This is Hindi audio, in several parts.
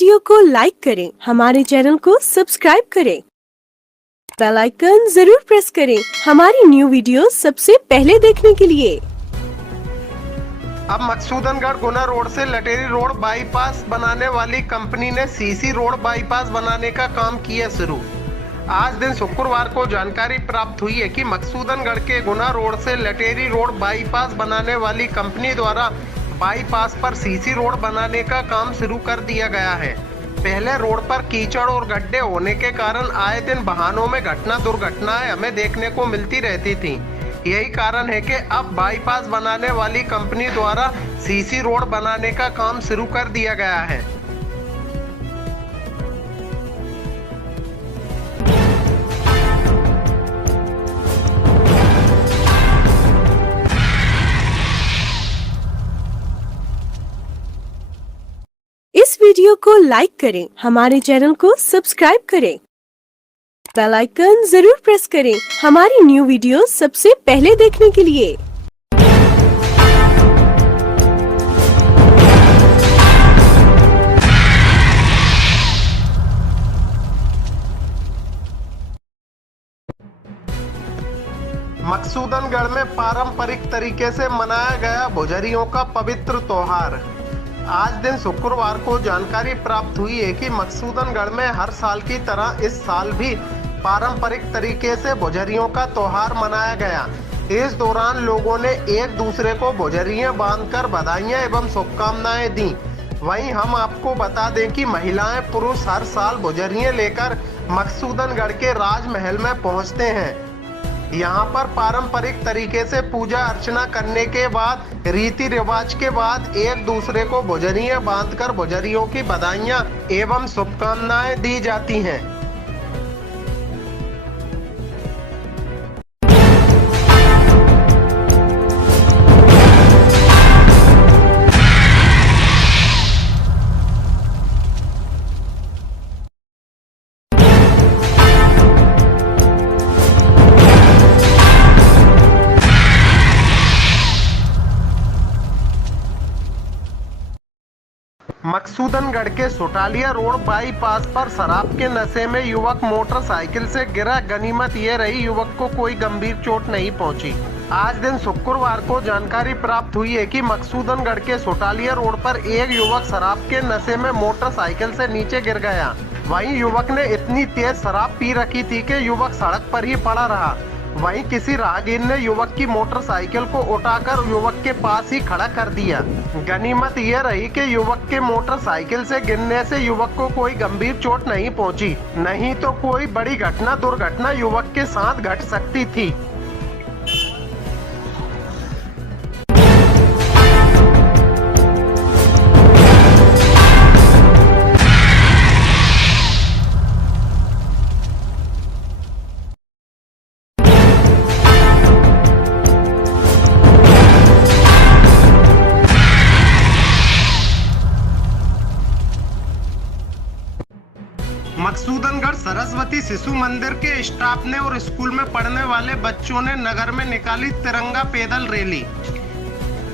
वीडियो को लाइक करें, हमारे चैनल को सब्सक्राइब करें, बेल आइकन जरूर प्रेस करें हमारी न्यू वीडियो सबसे पहले देखने के लिए। अब मकसूदनगढ़ गुना रोड से लटेरी रोड बाईपास बनाने वाली कंपनी ने सीसी रोड बाईपास बनाने का काम किया शुरू। आज दिन शुक्रवार को जानकारी प्राप्त हुई है कि मकसूदनगढ़ के गुना रोड से लटेरी रोड बाईपास बनाने वाली कंपनी द्वारा बाईपास पर सीसी रोड बनाने का काम शुरू कर दिया गया है। पहले रोड पर कीचड़ और गड्ढे होने के कारण आए दिन वाहनों में दुर्घटनाएं हमें देखने को मिलती रहती थी। यही कारण है कि अब बाईपास बनाने वाली कंपनी द्वारा सीसी रोड बनाने का काम शुरू कर दिया गया है। इस वीडियो को लाइक करें, हमारे चैनल को सब्सक्राइब करें, बेल आइकन जरूर प्रेस करें हमारी न्यू वीडियो सबसे पहले देखने के लिए। मकसूदनगढ़ में पारंपरिक तरीके से मनाया गया भुजरियों का पवित्र त्योहार। आज दिन शुक्रवार को जानकारी प्राप्त हुई है कि मकसूदनगढ़ में हर साल की तरह इस साल भी पारंपरिक तरीके से भुजरियों का त्योहार मनाया गया। इस दौरान लोगों ने एक दूसरे को भुजरियां बांधकर बधाइयां एवं शुभकामनाएं दी। वहीं हम आपको बता दें कि महिलाएं पुरुष हर साल भुजरियां लेकर मकसूदनगढ़ के राजमहल में पहुंचते हैं। यहाँ पर पारंपरिक तरीके से पूजा अर्चना करने के बाद रीति रिवाज के बाद एक दूसरे को भुजरियां बांधकर भुजरियों की बधाइयां एवं शुभकामनाएं दी जाती हैं। मकसूदनगढ़ के सोटालिया रोड बाईपास पर शराब के नशे में युवक मोटरसाइकिल से गिरा। गनीमत ये रही युवक को कोई गंभीर चोट नहीं पहुंची। आज दिन शुक्रवार को जानकारी प्राप्त हुई है कि मकसूदनगढ़ के सोटालिया रोड पर एक युवक शराब के नशे में मोटरसाइकिल से नीचे गिर गया। वहीं युवक ने इतनी तेज शराब पी रखी थी कि युवक सड़क पर ही पड़ा रहा। वहीं किसी राहगीर ने युवक की मोटरसाइकिल को उठाकर युवक के पास ही खड़ा कर दिया। गनीमत यह रही कि युवक के मोटरसाइकिल से गिरने से युवक को कोई गंभीर चोट नहीं पहुंची, नहीं तो कोई बड़ी दुर्घटना युवक के साथ घट सकती थी। मकसूदनगढ़ सरस्वती शिशु मंदिर के स्टाफ ने और स्कूल में पढ़ने वाले बच्चों ने नगर में निकाली तिरंगा पैदल रैली।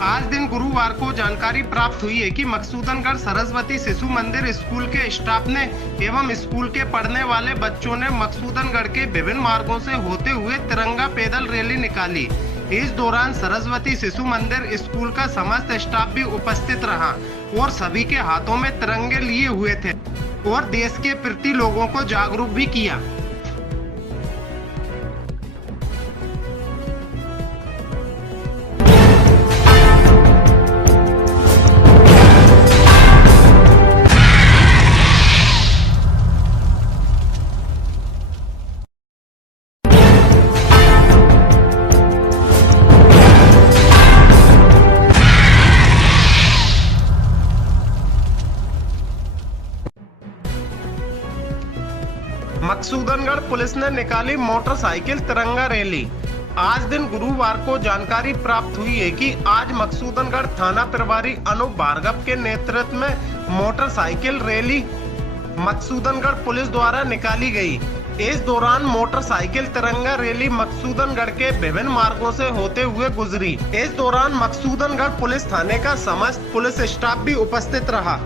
आज दिन गुरुवार को जानकारी प्राप्त हुई है कि मकसूदनगढ़ सरस्वती शिशु मंदिर स्कूल के स्टाफ ने एवं स्कूल के पढ़ने वाले बच्चों ने मकसूदनगढ़ के विभिन्न मार्गों से होते हुए तिरंगा पैदल रैली निकाली। इस दौरान सरस्वती शिशु मंदिर स्कूल का समस्त स्टाफ भी उपस्थित रहा और सभी के हाथों में तिरंगे लिए हुए थे और देश के प्रति लोगों को जागरूक भी किया। मकसूदनगढ़ पुलिस ने निकाली मोटरसाइकिल तिरंगा रैली। आज दिन गुरुवार को जानकारी प्राप्त हुई है कि आज मकसूदनगढ़ थाना प्रभारी अनूप भार्गव के नेतृत्व में मोटरसाइकिल रैली मकसूदनगढ़ पुलिस द्वारा निकाली गई। इस दौरान मोटरसाइकिल तिरंगा रैली मकसूदनगढ़ के विभिन्न मार्गों से होते हुए गुजरी। इस दौरान मकसूदनगढ़ पुलिस थाने का समस्त पुलिस स्टाफ भी उपस्थित रहा।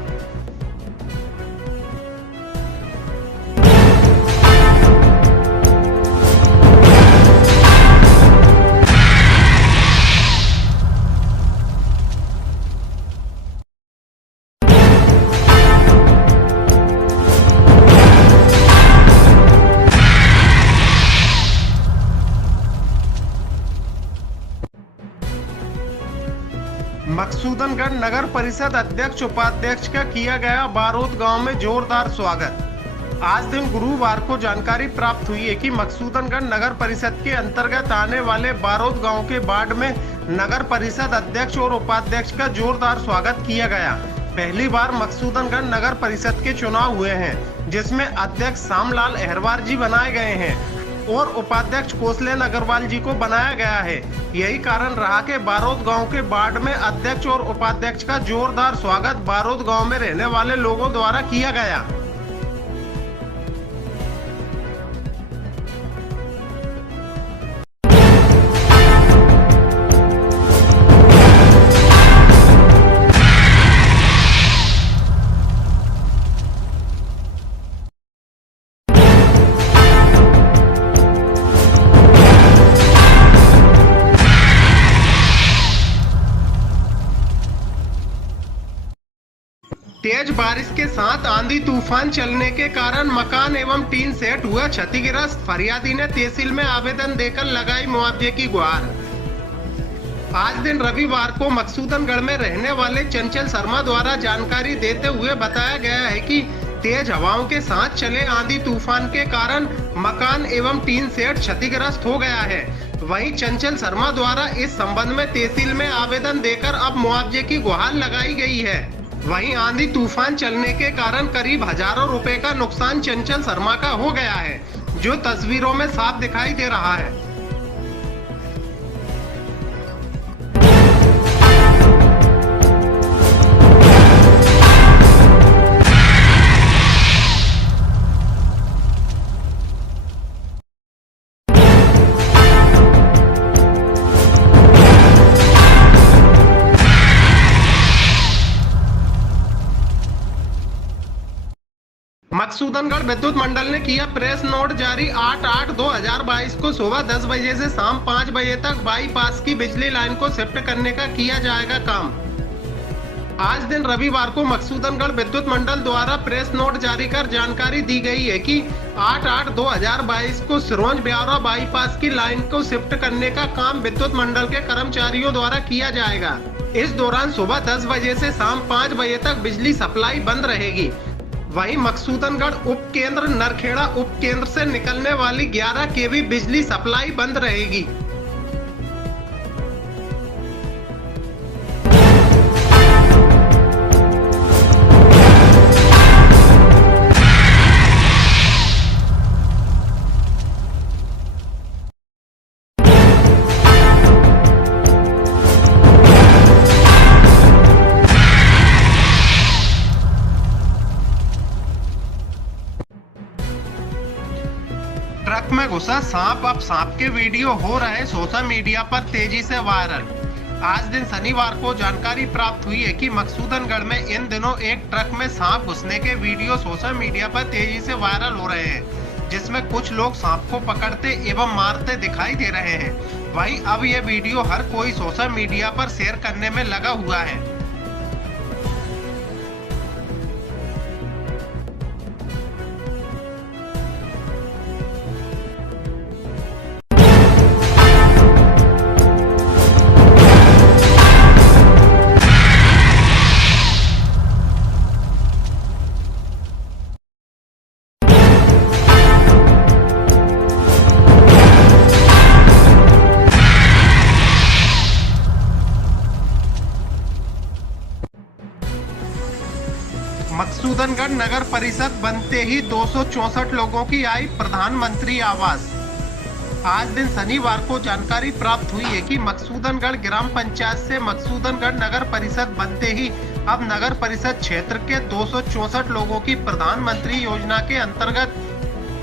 मकसूदनगढ़ नगर परिषद अध्यक्ष उपाध्यक्ष का किया गया बारोद गांव में जोरदार स्वागत। आज दिन गुरुवार को जानकारी प्राप्त हुई है कि मकसूदनगढ़ नगर परिषद के अंतर्गत आने वाले बारोद गांव के वार्ड में नगर परिषद अध्यक्ष और उपाध्यक्ष का जोरदार स्वागत किया गया। पहली बार मकसूदनगढ़ नगर परिषद के चुनाव हुए हैं, जिसमें अध्यक्ष शामलाल अहरवार जी बनाए गए हैं और उपाध्यक्ष कौशलेन अग्रवाल जी को बनाया गया है। यही कारण रहा कि बारोद गांव के वार्ड में अध्यक्ष और उपाध्यक्ष का जोरदार स्वागत बारोद गांव में रहने वाले लोगों द्वारा किया गया। तेज बारिश के साथ आंधी तूफान चलने के कारण मकान एवं टीन सेट हुआ क्षतिग्रस्त। फरियादी ने तहसील में आवेदन देकर लगाई मुआवजे की गुहार। आज दिन रविवार को मकसूदनगढ़ में रहने वाले चंचल शर्मा द्वारा जानकारी देते हुए बताया गया है कि तेज हवाओं के साथ चले आंधी तूफान के कारण मकान एवं टीन सेट क्षतिग्रस्त हो गया है। वहीं चंचल शर्मा द्वारा इस संबंध में तहसील में आवेदन देकर अब मुआवजे की गुहार लगाई गई है। वहीं आंधी तूफान चलने के कारण करीब हजारों रुपए का नुकसान चंचल शर्मा का हो गया है, जो तस्वीरों में साफ दिखाई दे रहा है। मकसूदनगढ़ विद्युत मंडल ने किया प्रेस नोट जारी। 8/8/2022 को सुबह 10 बजे से शाम 5 बजे तक बाईपास की बिजली लाइन को शिफ्ट करने का किया जाएगा काम। आज दिन रविवार को मकसूदनगढ़ विद्युत मंडल द्वारा प्रेस नोट जारी कर जानकारी दी गई है कि 8/8/2022 को सिरोंज ब्यावरा बाईपास की लाइन को शिफ्ट करने का काम विद्युत मंडल के कर्मचारियों द्वारा किया जाएगा। इस दौरान सुबह 10 बजे से शाम 5 बजे तक बिजली सप्लाई बंद रहेगी। वहीं मकसूदनगढ़ उप केंद्र नरखेड़ा उप केंद्र से निकलने वाली 11 केवी बिजली सप्लाई बंद रहेगी। ट्रक में घुसा सांप। अब सांप के वीडियो हो रहे सोशल मीडिया पर तेजी से वायरल। आज दिन शनिवार को जानकारी प्राप्त हुई है कि मकसूदनगढ़ में इन दिनों एक ट्रक में सांप घुसने के वीडियो सोशल मीडिया पर तेजी से वायरल हो रहे हैं, जिसमें कुछ लोग सांप को पकड़ते एवं मारते दिखाई दे रहे हैं। वहीं अब ये वीडियो हर कोई सोशल मीडिया पर शेयर करने में लगा हुआ है। मकसूदनगढ़ नगर परिषद बनते ही 264 लोगों की आई प्रधानमंत्री आवास। आज दिन शनिवार को जानकारी प्राप्त हुई है कि मकसूदनगढ़ ग्राम पंचायत से मकसूदनगढ़ नगर परिषद बनते ही अब नगर परिषद क्षेत्र के 264 लोगों की प्रधानमंत्री योजना के अंतर्गत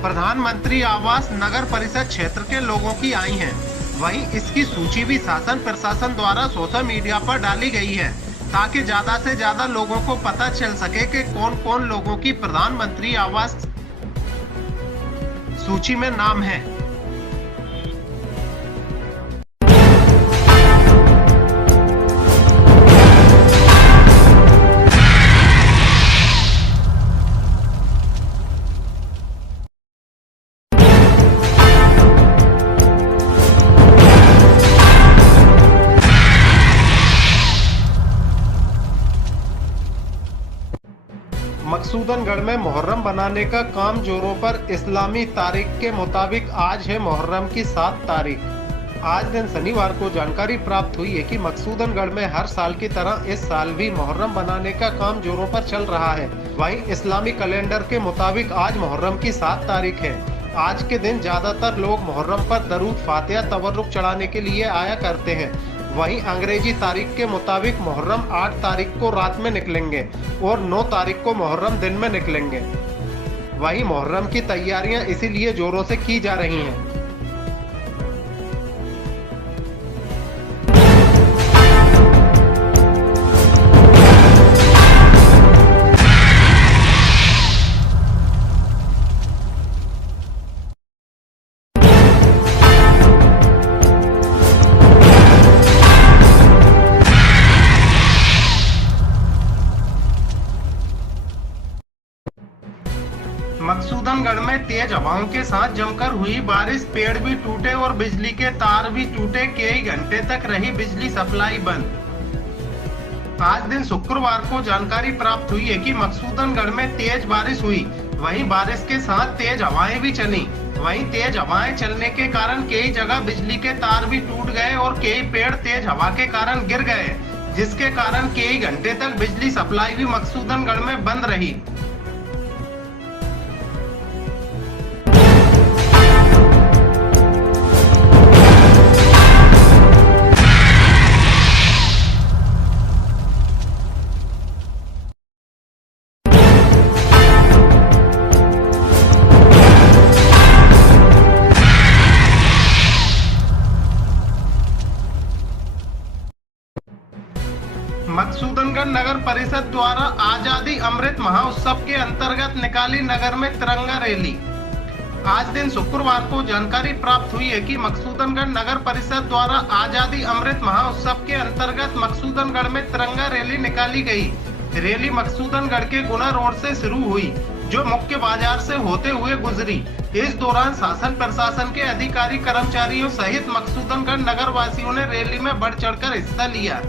प्रधानमंत्री आवास नगर परिषद क्षेत्र के लोगों की आई है। वहीं इसकी सूची भी शासन प्रशासन द्वारा सोशल मीडिया पर डाली गई है, ताकि ज्यादा से ज्यादा लोगों को पता चल सके कि कौन कौन लोगों की प्रधानमंत्री आवास सूची में नाम है। मकसूदनगढ़ में मुहर्रम बनाने का काम जोरों पर। इस्लामी तारीख के मुताबिक आज है मुहर्रम की 7 तारीख। आज दिन शनिवार को जानकारी प्राप्त हुई है कि मकसूदनगढ़ में हर साल की तरह इस साल भी मुहर्रम बनाने का काम जोरों पर चल रहा है। वहीं इस्लामी कैलेंडर के मुताबिक आज मुहर्रम की 7 तारीख है। आज के दिन ज्यादातर लोग मुहर्रम पर दरूद फातिहा तबर्रुक चढ़ाने के लिए आया करते हैं। वहीं अंग्रेजी तारीख के मुताबिक मुहर्रम 8 तारीख को रात में निकलेंगे और 9 तारीख को मुहर्रम दिन में निकलेंगे। वहीं मुहर्रम की तैयारियां इसीलिए जोरों से की जा रही हैं। मकसूदनगढ़ में तेज हवाओं के साथ जमकर हुई बारिश, पेड़ भी टूटे और बिजली के तार भी टूटे। कई घंटे तक रही बिजली सप्लाई बंद। आज दिन शुक्रवार को जानकारी प्राप्त हुई है कि मकसूदनगढ़ में तेज बारिश हुई। वहीं बारिश के साथ तेज हवाएं भी चली। वहीं तेज हवाएं चलने के कारण कई जगह बिजली के तार भी टूट गए और कई पेड़ तेज हवा के कारण गिर गए, जिसके कारण कई घंटे तक बिजली सप्लाई भी मकसूदनगढ़ में बंद रही। मकसूदनगढ़ नगर परिषद द्वारा आजादी अमृत महोत्सव के अंतर्गत निकाली नगर में तिरंगा रैली। आज दिन शुक्रवार को जानकारी प्राप्त हुई है कि मकसूदनगढ़ नगर परिषद द्वारा आजादी अमृत महोत्सव के अंतर्गत मकसूदनगढ़ में तिरंगा रैली निकाली गई। रैली मकसूदनगढ़ के गुना रोड से शुरू हुई, जो मुख्य बाजार से होते हुए गुजरी। इस दौरान शासन प्रशासन के अधिकारी कर्मचारियों सहित मकसूदनगढ़ नगर वासियों ने रैली में बढ़ चढ़कर हिस्सा लिया।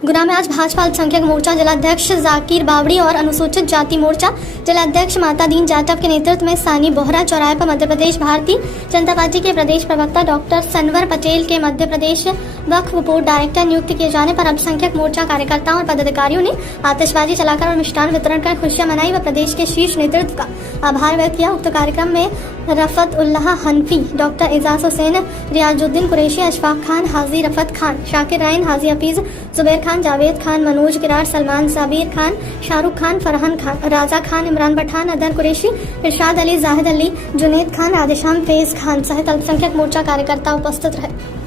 गुना में आज भाजपा अल्पसंख्यक मोर्चा जिलाध्यक्ष जाकिर बावड़ी और अनुसूचित जाति मोर्चा जिलाध्यक्ष माता दीन जाटव के नेतृत्व में सानी बोहरा चौराहे पर मध्य प्रदेश भारतीय जनता पार्टी के प्रदेश प्रवक्ता डॉक्टर सनवर पटेल के मध्य प्रदेश वक्फ बोर्ड डायरेक्टर नियुक्त किए जाने पर अल्पसंख्यक मोर्चा कार्यकर्ताओं और पदाधिकारियों ने आतिशबाजी चलाकर और मिष्ठान वितरण कर खुशियां मनाई व प्रदेश के शीर्ष नेतृत्व का आभार व्यक्त किया। उक्त कार्यक्रम में रफत उल्लाह हनफी, डॉक्टर एजाज हुसैन, रियाजुद्दीन कुरैशी, अशफाक खान, हाजी रफत खान, शाकिर रायन, हाजी हफीज, जुबैर खान, जावेद खान, मनोज किरार, सलमान साबिर खान, शाहरुख खान, फरहान खान, राजा खान, इमरान पठान, अदर कुरैशी, इरशाद अली, जाहिद अली, जुनेद खान, राधेश्याम, फैज खान सहित अल्पसंख्यक मोर्चा कार्यकर्ता उपस्थित रहे।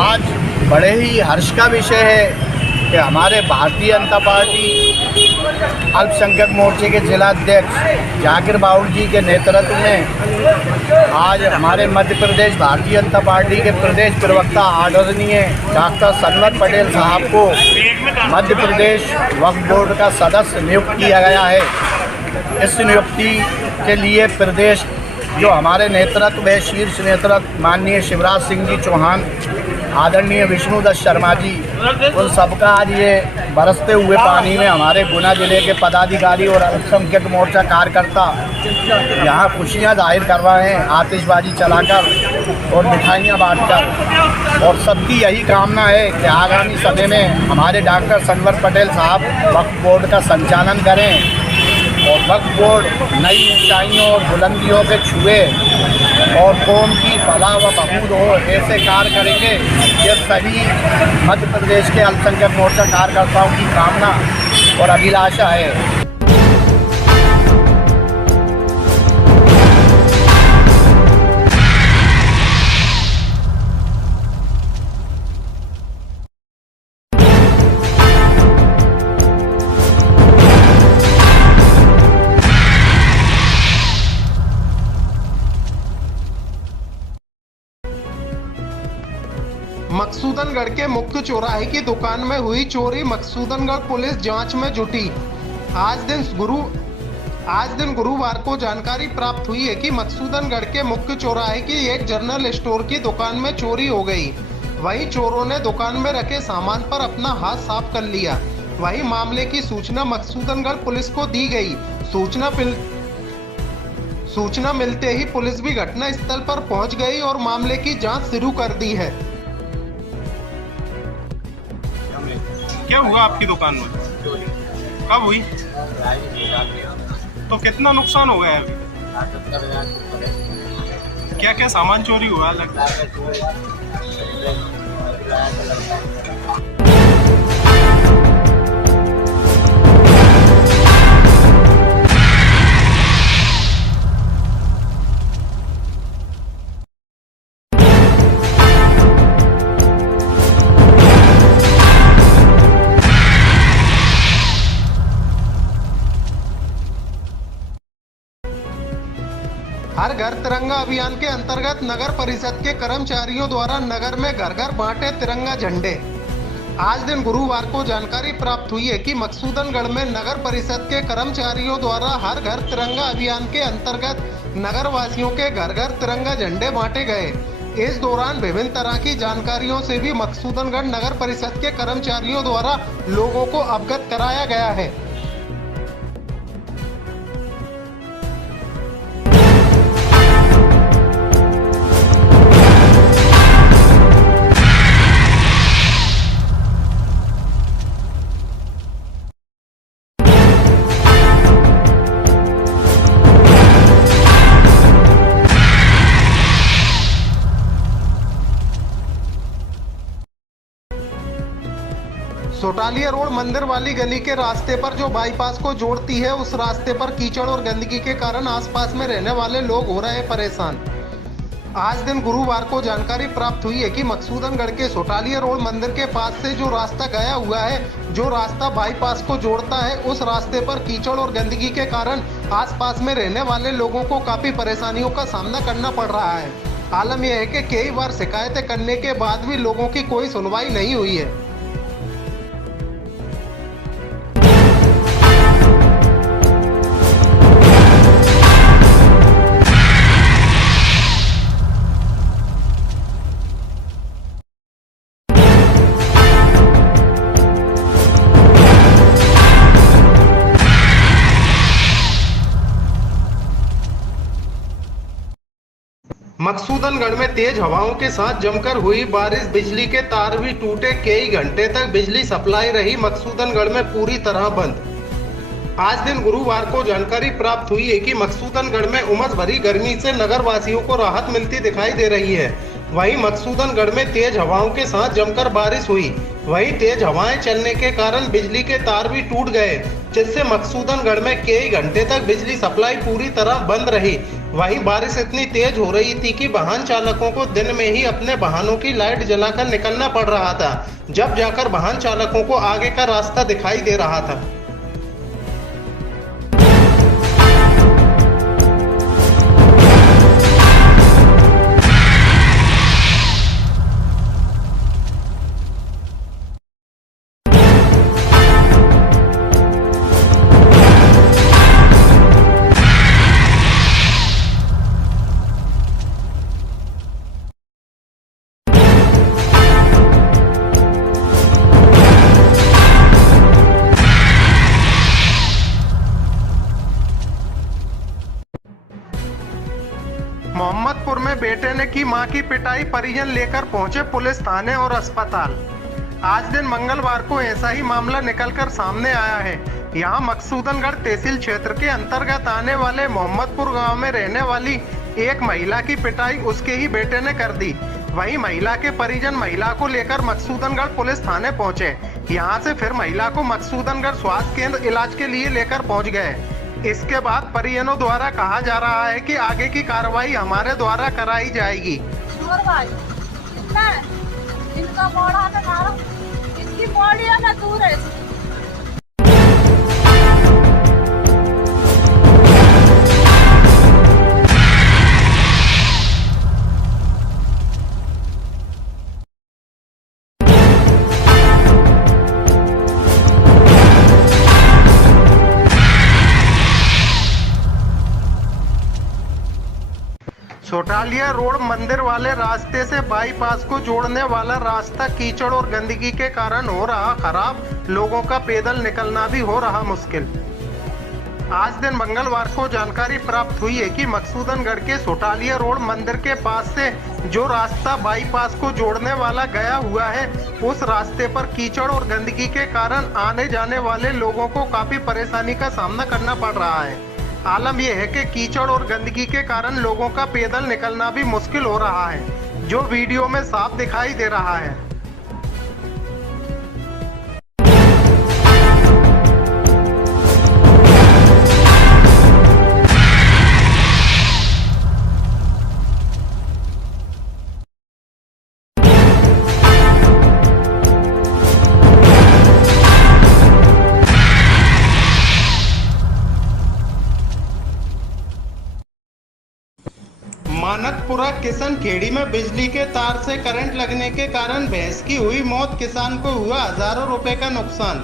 आज बड़े ही हर्ष का विषय है कि हमारे भारतीय जनता पार्टी अल्पसंख्यक मोर्चे के जिलाध्यक्ष जाकिर बावड़ी जी के नेतृत्व में आज हमारे मध्य प्रदेश भारतीय जनता पार्टी के प्रदेश प्रवक्ता आदरणीय डॉक्टर सनवर पटेल साहब को मध्य प्रदेश वक्फ बोर्ड का सदस्य नियुक्त किया गया है। इस नियुक्ति के लिए प्रदेश जो हमारे नेतृत्व में शीर्ष नेतृत्व माननीय शिवराज सिंह जी चौहान, आदरणीय विष्णुदत्त शर्मा जी, उन सबका आज ये बरसते हुए पानी में हमारे गुना जिले के पदाधिकारी और अल्पसंख्यक मोर्चा कार्यकर्ता यहाँ खुशियाँ जाहिर कर रहे हैं, आतिशबाजी चलाकर और मिठाइयाँ बांटकर। और सबकी यही कामना है कि आगामी समय में हमारे डॉक्टर सनवर पटेल साहब वक्फ बोर्ड का संचालन करें और वक्फ बोर्ड नई ऊंचाइयों और बुलंदियों पे छुए और कौम की फलाह व बहूद हो, ऐसे कार्य करेंगे। ये सभी मध्य प्रदेश के अल्पसंख्यक मोर्चा कार्यकर्ताओं की कामना और अभिलाषा है। मकसूदनगढ़ के मुख्य चौराहे की दुकान में हुई चोरी, मकसूदनगढ़ पुलिस जांच में जुटी। आज दिन गुरुवार को जानकारी प्राप्त हुई है कि मकसूदनगढ़ के मुख्य चौराहे की एक जनरल स्टोर की दुकान में चोरी हो गई। वहीं चोरों ने दुकान में रखे सामान पर अपना हाथ साफ कर लिया। वहीं मामले की सूचना मकसूदनगढ़ पुलिस को दी गई। सूचना मिलते ही पुलिस भी घटना स्थल पर पहुंच गई और मामले की जांच शुरू कर दी है। क्या हुआ आपकी दुकान में? कब हुई? तो कितना नुकसान हो गया है अभी? क्या क्या सामान चोरी हुआ लगता है? हर घर तिरंगा अभियान के अंतर्गत नगर परिषद के कर्मचारियों द्वारा नगर में घर घर बांटे तिरंगा झंडे। आज दिन गुरुवार को जानकारी प्राप्त हुई है कि मकसूदनगढ़ में नगर परिषद के कर्मचारियों द्वारा हर घर तिरंगा अभियान के अंतर्गत नगर वासियों के घर घर तिरंगा झंडे बांटे गए। इस दौरान विभिन्न तरह की जानकारियों से भी मकसूदनगढ़ नगर परिषद के कर्मचारियों द्वारा लोगों को अवगत कराया गया है। सोटालिया रोड मंदिर वाली गली के रास्ते पर जो बाईपास को जोड़ती है, उस रास्ते पर कीचड़ और गंदगी के कारण आसपास में रहने वाले लोग हो रहे परेशान। आज दिन गुरुवार को जानकारी प्राप्त हुई है कि मकसूदनगढ़ के सोटालिया रोड मंदिर के पास से जो रास्ता गया हुआ है, जो रास्ता बाईपास को जोड़ता है, उस रास्ते पर कीचड़ और गंदगी के कारण आसपास में रहने वाले लोगों को काफी परेशानियों का सामना करना पड़ रहा है। आलम यह है कि कई बार शिकायतें करने के बाद भी लोगों की कोई सुनवाई नहीं हुई है। मकसूदनगढ़ में तेज हवाओं के साथ जमकर हुई बारिश, बिजली के तार भी टूटे। कई घंटे तक बिजली सप्लाई रही मकसूदनगढ़ में पूरी तरह बंद। आज दिन गुरुवार को जानकारी प्राप्त हुई है कि मकसूदनगढ़ में उमस भरी गर्मी से नगर वासियों को राहत मिलती दिखाई दे रही है। वहीं मकसूदनगढ़ में तेज हवाओं के साथ जमकर बारिश हुई। वहीं तेज हवाएं चलने के कारण बिजली के तार भी टूट गए, जिससे मकसूदनगढ़ में कई घंटे तक बिजली सप्लाई पूरी तरह बंद रही। वहीं बारिश इतनी तेज हो रही थी कि वाहन चालकों को दिन में ही अपने वाहनों की लाइट जलाकर निकलना पड़ रहा था, जब जाकर वाहन चालकों को आगे का रास्ता दिखाई दे रहा था। मोहम्मदपुर में बेटे ने की मां की पिटाई, परिजन लेकर पहुंचे पुलिस थाने और अस्पताल। आज दिन मंगलवार को ऐसा ही मामला निकलकर सामने आया है। यहां मकसूदनगढ़ तहसील क्षेत्र के अंतर्गत आने वाले मोहम्मदपुर गांव में रहने वाली एक महिला की पिटाई उसके ही बेटे ने कर दी। वहीं महिला के परिजन महिला को लेकर मकसूदनगढ़ पुलिस थाने पहुंचे। यहां से फिर महिला को मकसूदनगढ़ स्वास्थ्य केंद्र इलाज के लिए लेकर पहुंच गए। इसके बाद परिजनों द्वारा कहा जा रहा है कि आगे की कार्रवाई हमारे द्वारा कराई जाएगी। इसकी बॉडी है ना दूर है। सोटालिया रोड मंदिर वाले रास्ते से बाईपास को जोड़ने वाला रास्ता कीचड़ और गंदगी के कारण हो रहा खराब, लोगों का पैदल निकलना भी हो रहा मुश्किल। आज दिन मंगलवार को जानकारी प्राप्त हुई है कि मकसूदनगढ़ के सोटालिया रोड मंदिर के पास से जो रास्ता बाईपास को जोड़ने वाला गया हुआ है, उस रास्ते पर कीचड़ और गंदगी के कारण आने जाने वाले लोगों को काफी परेशानी का सामना करना पड़ रहा है। आलम यह है कि कीचड़ और गंदगी के कारण लोगों का पैदल निकलना भी मुश्किल हो रहा है, जो वीडियो में साफ दिखाई दे रहा है। मानकपुरा किशन खेड़ी में बिजली के तार से करंट लगने के कारण भैंस की हुई मौत, किसान को हुआ हजारों रुपए का नुकसान।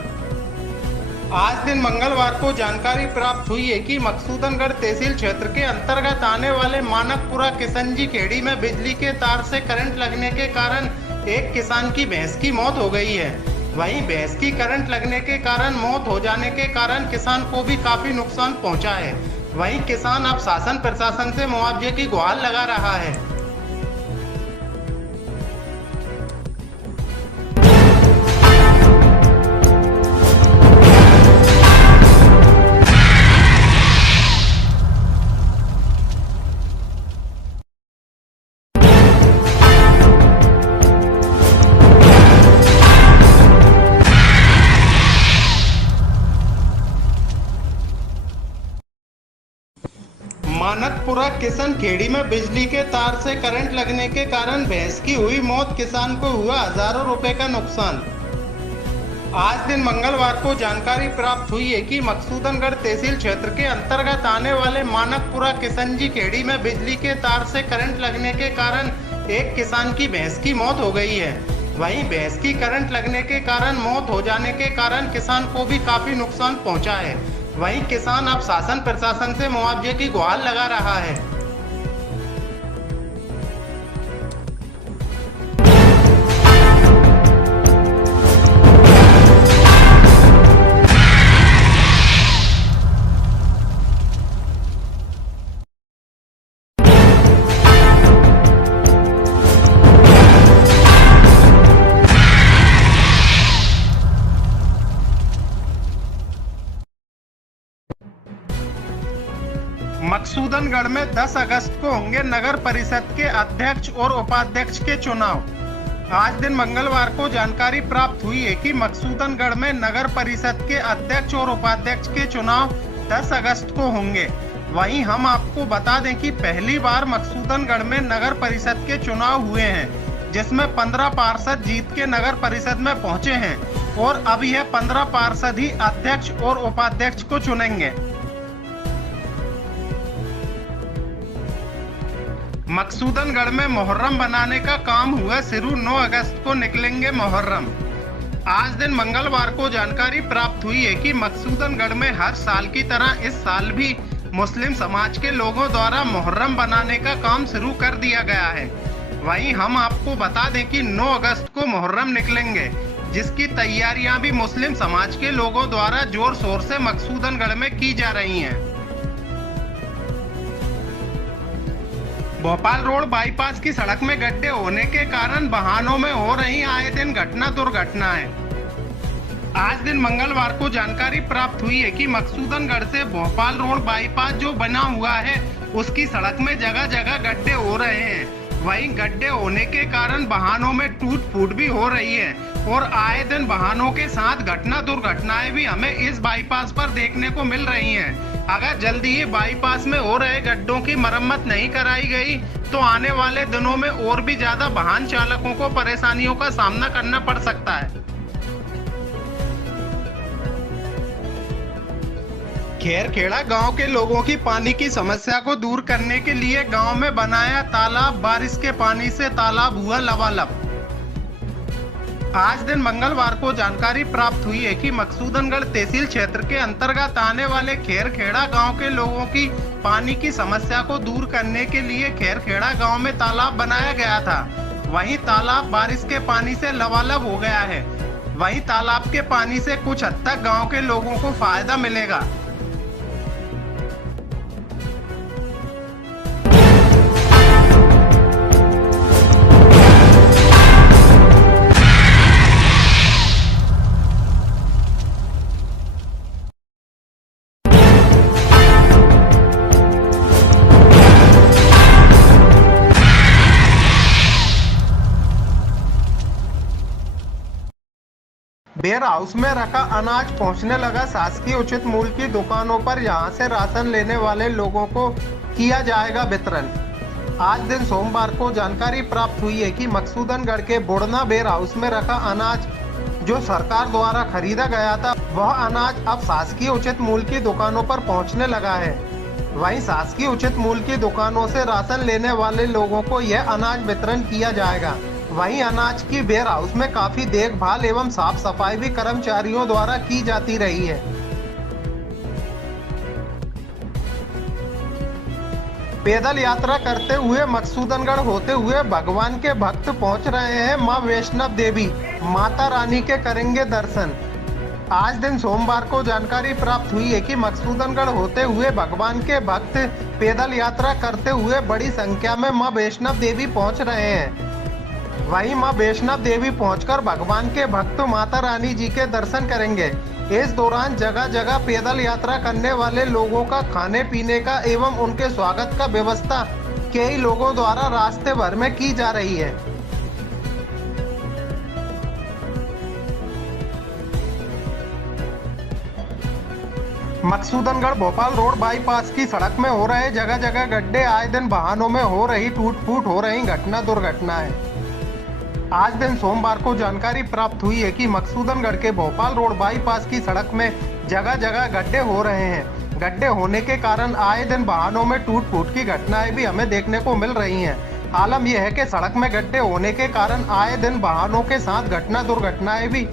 आज दिन मंगलवार को जानकारी प्राप्त हुई है कि मकसूदनगढ़ तहसील क्षेत्र के अंतर्गत आने वाले मानकपुरा किशनजी खेड़ी में बिजली के तार से करंट लगने के कारण एक किसान की भैंस की मौत हो गई है। वहीं भैंस की करंट लगने के कारण मौत हो जाने के कारण किसान को भी काफी नुकसान पहुंचा है। वहीं किसान अब शासन प्रशासन से मुआवजे की गुहार लगा रहा है। मानकपुरा किशन खेड़ी में बिजली के तार से करंट लगने के कारण भैंस की हुई मौत, किसान को हुआ हजारों रुपए का नुकसान। आज दिन मंगलवार को जानकारी प्राप्त हुई है कि मकसूदनगढ़ तहसील क्षेत्र के अंतर्गत आने वाले मानकपुरा किशनजी खेड़ी में बिजली के तार से करंट लगने के कारण एक किसान की भैंस की मौत हो गई है। वहीं भैंस की करंट लगने के कारण मौत हो जाने के कारण किसान को भी काफी नुकसान पहुंचा है। वहीं किसान अब शासन प्रशासन से मुआवजे की गुहार लगा रहा है। मकसूदनगढ़ में 10 अगस्त को होंगे नगर परिषद के अध्यक्ष और उपाध्यक्ष के चुनाव। आज दिन मंगलवार को जानकारी प्राप्त हुई है कि मकसूदनगढ़ में नगर परिषद के अध्यक्ष और उपाध्यक्ष के चुनाव 10 अगस्त को होंगे। वहीं हम आपको बता दें कि पहली बार मकसूदनगढ़ में नगर परिषद के चुनाव हुए हैं, जिसमें 15 पार्षद जीत के नगर परिषद में पहुंचे हैं और अब यह 15 पार्षद ही अध्यक्ष और उपाध्यक्ष को चुनेंगे। मकसूदनगढ़ में मुहर्रम बनाने का काम हुआ शुरू, 9 अगस्त को निकलेंगे मुहर्रम। आज दिन मंगलवार को जानकारी प्राप्त हुई है कि मकसूदनगढ़ में हर साल की तरह इस साल भी मुस्लिम समाज के लोगों द्वारा मुहर्रम बनाने का काम शुरू कर दिया गया है। वहीं हम आपको बता दें कि 9 अगस्त को मुहर्रम निकलेंगे, जिसकी तैयारियां भी मुस्लिम समाज के लोगों द्वारा जोर शोर से मकसूदनगढ़ में की जा रही हैं। भोपाल रोड बाईपास की सड़क में गड्ढे होने के कारण वाहनों में हो रही आए दिन दुर्घटनाएं। आज दिन मंगलवार को जानकारी प्राप्त हुई है कि मकसूदनगढ़ से भोपाल रोड बाईपास जो बना हुआ है, उसकी सड़क में जगह जगह गड्ढे हो रहे हैं। वहीं गड्ढे होने के कारण वाहनों में टूट फूट भी हो रही है और आए दिन वाहनों के साथ दुर्घटनाएं भी हमें इस बाईपास पर देखने को मिल रही हैं। अगर जल्दी ही बाईपास में हो रहे गड्ढों की मरम्मत नहीं कराई गई तो आने वाले दिनों में और भी ज्यादा वाहन चालकों को परेशानियों का सामना करना पड़ सकता है। खेरखेड़ा गांव के लोगों की पानी की समस्या को दूर करने के लिए गांव में बनाया तालाब, बारिश के पानी से तालाब हुआ लबालब। आज दिन मंगलवार को जानकारी प्राप्त हुई है कि मकसूदनगढ़ तहसील क्षेत्र के अंतर्गत आने वाले खेरखेड़ा गांव के लोगों की पानी की समस्या को दूर करने के लिए खैरखेड़ा गांव में तालाब बनाया गया था। वहीं तालाब बारिश के पानी से लबालब हो गया है। वहीं तालाब के पानी से कुछ हद तक गांव के लोगों को फायदा मिलेगा। वेयर हाउस में रखा अनाज पहुंचने लगा शासकीय उचित मूल्य की दुकानों पर। यहां से राशन लेने वाले लोगों को किया जाएगा वितरण। आज दिन सोमवार को जानकारी प्राप्त हुई है कि मकसूदनगढ़ के बुढ़ना वेयर हाउस में रखा अनाज जो सरकार द्वारा खरीदा गया था, वह अनाज अब शासकीय उचित मूल्य की दुकानों पर पहुंचने लगा है। वहीं शासकीय उचित मूल्य की दुकानों से राशन लेने वाले लोगों को यह अनाज वितरण किया जाएगा। वहीं अनाज की वेयर हाउस में काफी देखभाल एवं साफ सफाई भी कर्मचारियों द्वारा की जाती रही है। पैदल यात्रा करते हुए मकसूदनगढ़ होते हुए भगवान के भक्त पहुंच रहे हैं मां वैष्णव देवी। माता रानी के करेंगे दर्शन। आज दिन सोमवार को जानकारी प्राप्त हुई है कि मकसूदनगढ़ होते हुए भगवान के भक्त पैदल यात्रा करते हुए बड़ी संख्या में मां वैष्णव देवी पहुंच रहे हैं। वहीं मां वैष्णव देवी पहुंचकर भगवान के भक्त माता रानी जी के दर्शन करेंगे। इस दौरान जगह जगह पैदल यात्रा करने वाले लोगों का खाने पीने का एवं उनके स्वागत का व्यवस्था कई लोगों द्वारा रास्ते भर में की जा रही है। मकसूदनगढ़ भोपाल रोड बाईपास की सड़क में हो रहे जगह जगह गड्ढे, आए दिन वाहनों में हो रही टूट फूट हो रही घटना दुर्घटनाएं। आज दिन सोमवार को जानकारी प्राप्त हुई है कि मकसूदनगढ़ के भोपाल रोड बाईपास की सड़क में जगह जगह गड्ढे हो रहे हैं। गड्ढे होने के कारण आए दिन वाहनों में टूट फूट की घटनाएं भी हमें देखने को मिल रही हैं। आलम यह है कि सड़क में गड्ढे होने के कारण आए दिन वाहनों के साथ घटना दुर्घटनाएं भी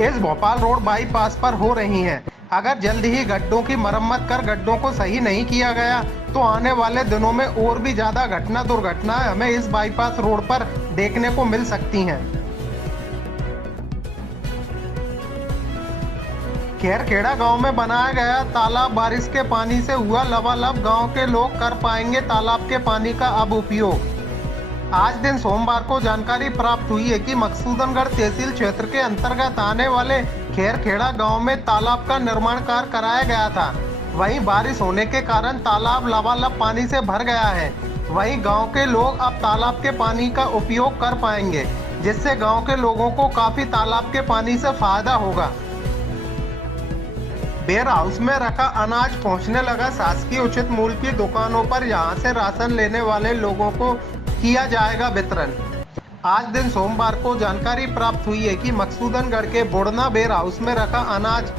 इस भोपाल रोड बाईपास पर हो रही हैं। अगर जल्द ही गड्ढों की मरम्मत कर गड्ढों को सही नहीं किया गया तो आने वाले दिनों में और भी ज्यादा घटना दुर्घटनाएं हमें इस बाईपास रोड पर देखने को मिल सकती हैं। खैरखेड़ा गांव में बनाया गया तालाब बारिश के पानी से हुआ लबालब। गांव के लोग कर पाएंगे तालाब के पानी का अब उपयोग। आज दिन सोमवार को जानकारी प्राप्त हुई है कि मकसूदनगढ़ तहसील क्षेत्र के अंतर्गत आने वाले खैरखेड़ा गांव में तालाब का निर्माण कार्य कराया गया था। वहीं बारिश होने के कारण तालाब लबालब पानी से भर गया है। वहीं गांव के लोग अब तालाब के पानी का उपयोग कर पाएंगे, जिससे गांव के लोगों को काफी तालाब के पानी से फायदा होगा। वेयर हाउस में रखा अनाज पहुंचने लगा शासकीय उचित मूल्य की दुकानों पर। यहां से राशन लेने वाले लोगों को किया जाएगा वितरण। आज दिन सोमवार को जानकारी प्राप्त हुई है कि मकसूदनगढ़ के बुढ़ना वेयर हाउस में रखा अनाज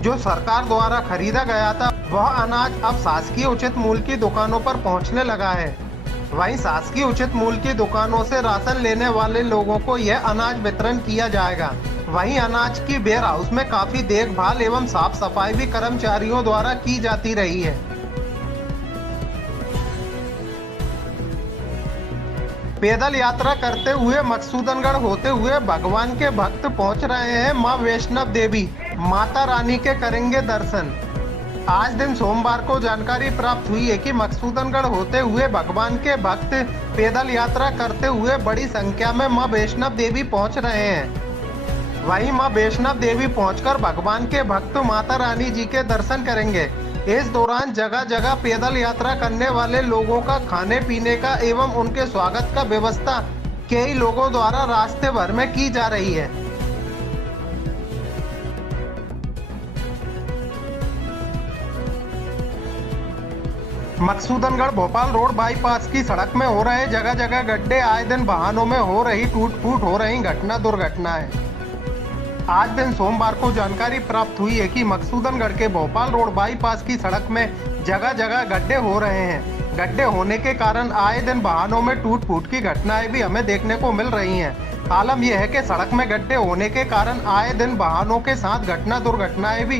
जो सरकार द्वारा खरीदा गया था, वह अनाज अब शासकीय उचित मूल्य की दुकानों पर पहुंचने लगा है। वहीं शासकीय उचित मूल्य की दुकानों से राशन लेने वाले लोगों को यह अनाज वितरण किया जाएगा। वहीं अनाज की वेयर हाउस में काफी देखभाल एवं साफ सफाई भी कर्मचारियों द्वारा की जाती रही है। पैदल यात्रा करते हुए मकसूदनगढ़ होते हुए भगवान के भक्त पहुंच रहे हैं मां वैष्णव देवी। माता रानी के करेंगे दर्शन। आज दिन सोमवार को जानकारी प्राप्त हुई है कि मकसूदनगढ़ होते हुए भगवान के भक्त पैदल यात्रा करते हुए बड़ी संख्या में मां वैष्णव देवी पहुंच रहे हैं। वहीं मां वैष्णव देवी पहुंचकर भगवान के भक्त माता रानी जी के दर्शन करेंगे। इस दौरान जगह जगह पैदल यात्रा करने वाले लोगों का खाने पीने का एवं उनके स्वागत का व्यवस्था कई लोगों द्वारा रास्ते भर में की जा रही है। मकसूदनगढ़ भोपाल रोड बाईपास की सड़क में हो रहे जगह जगह गड्ढे, आए दिन वाहनों में हो रही टूट फूट हो रही घटना दुर्घटनाएं। आज दिन सोमवार को जानकारी प्राप्त हुई है कि मकसूदनगढ़ के भोपाल रोड बाईपास की सड़क में जगह जगह गड्ढे हो रहे हैं। गड्ढे होने के कारण आए दिन वाहनों में टूट फूट की घटनाएं भी हमें देखने को मिल रही हैं। आलम यह है कि सड़क में गड्ढे होने के कारण आए दिन वाहनों के साथ घटना दुर्घटनाएं भी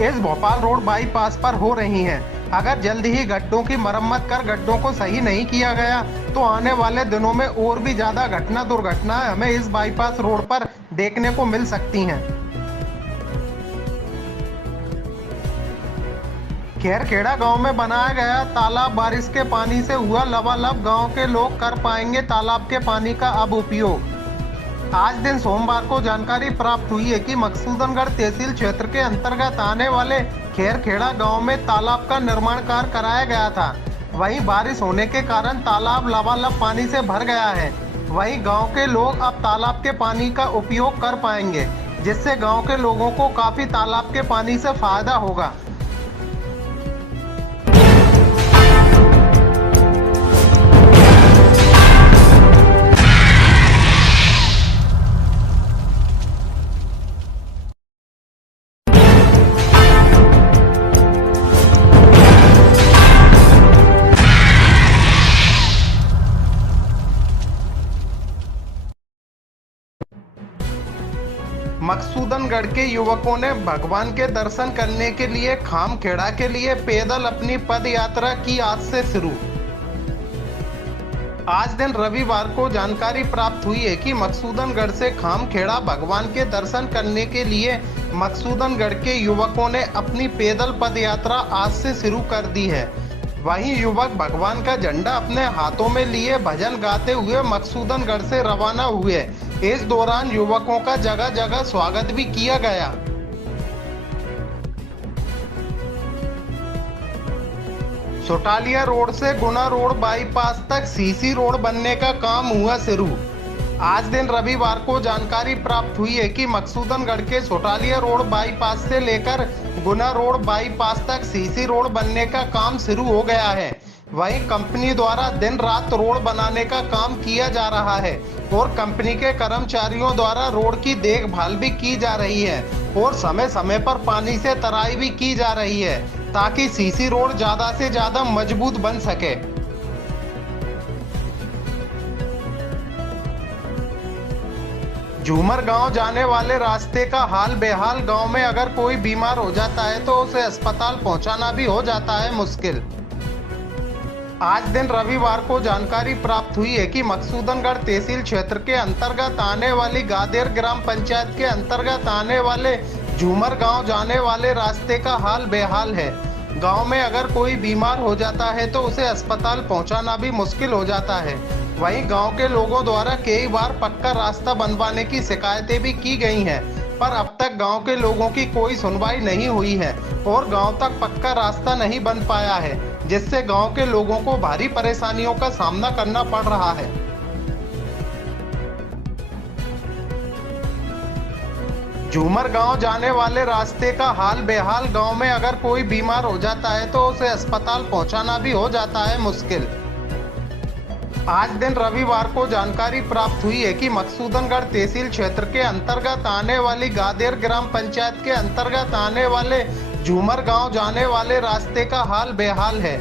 इस भोपाल रोड बाईपास पर हो रही हैं। अगर जल्द ही गड्ढों की मरम्मत कर गड्ढों को सही नहीं किया गया तो आने वाले दिनों में और भी ज्यादा दुर्घटनाएं हमें इस बाईपास रोड पर देखने को मिल सकती हैं। खैरखेड़ा गांव में बनाया गया तालाब बारिश के पानी से हुआ लबालब। गांव के लोग कर पाएंगे तालाब के पानी का अब उपयोग। आज दिन सोमवार को जानकारी प्राप्त हुई है कि मकसूदनगढ़ तहसील क्षेत्र के अंतर्गत आने वाले खैरखेड़ा गांव में तालाब का निर्माण कार्य कराया गया था। वहीं बारिश होने के कारण तालाब लबालब पानी से भर गया है। वहीं गांव के लोग अब तालाब के पानी का उपयोग कर पाएंगे, जिससे गांव के लोगों को काफी तालाब के पानी से फायदा होगा। मकसूदनगढ़ के युवकों ने भगवान के दर्शन करने के लिए खामखेड़ा के लिए पैदल अपनी पद यात्रा की आज से शुरू। आज दिन रविवार को जानकारी प्राप्त हुई है कि मकसूदनगढ़ से खामखेड़ा भगवान के दर्शन करने के लिए मकसूदनगढ़ के युवकों ने अपनी पैदल पद यात्रा आज से शुरू कर दी है। वहीं युवक भगवान का झंडा अपने हाथों में लिए भजन गाते हुए मकसूदनगढ़ से रवाना हुए। इस दौरान युवकों का जगह जगह स्वागत भी किया गया। सोटालिया रोड से गुना रोड बाईपास तक सीसी रोड बनने का काम हुआ शुरू। आज दिन रविवार को जानकारी प्राप्त हुई है कि मकसूदनगढ़ के सोटालिया रोड बाईपास से लेकर गुना रोड बाईपास तक सीसी रोड बनने का काम शुरू हो गया है। वहीं कंपनी द्वारा दिन रात रोड बनाने का काम किया जा रहा है और कंपनी के कर्मचारियों द्वारा रोड की देखभाल भी की जा रही है और समय समय पर पानी से तराई भी की जा रही है ताकि सीसी रोड ज्यादा से ज्यादा मजबूत बन सके। झूमर गांव जाने वाले रास्ते का हाल बेहाल। गांव में अगर कोई बीमार हो जाता है तो उसे अस्पताल पहुंचाना भी हो जाता है मुश्किल। आज दिन रविवार को जानकारी प्राप्त हुई है कि मकसूदनगढ़ तहसील क्षेत्र के अंतर्गत आने वाली गादेर ग्राम पंचायत के अंतर्गत आने वाले झूमर गांव जाने वाले रास्ते का हाल बेहाल है। गांव में अगर कोई बीमार हो जाता है तो उसे अस्पताल पहुंचाना भी मुश्किल हो जाता है। वहीं गांव के लोगों द्वारा कई बार पक्का रास्ता बनवाने की शिकायतें भी की गई हैं, पर अब तक गांव के लोगों की कोई सुनवाई नहीं हुई है और गांव तक पक्का रास्ता नहीं बन पाया है, जिससे गांव के लोगों को भारी परेशानियों का सामना करना पड़ रहा है। झूमर गांव जाने वाले रास्ते का हाल बेहाल। गांव में अगर कोई बीमार हो जाता है तो उसे अस्पताल पहुंचाना भी हो जाता है मुश्किल। आज दिन रविवार को जानकारी प्राप्त हुई है कि मकसूदनगढ़ तहसील क्षेत्र के अंतर्गत आने वाली गादेर ग्राम पंचायत के अंतर्गत आने वाले झूमर गांव जाने वाले रास्ते का हाल बेहाल है।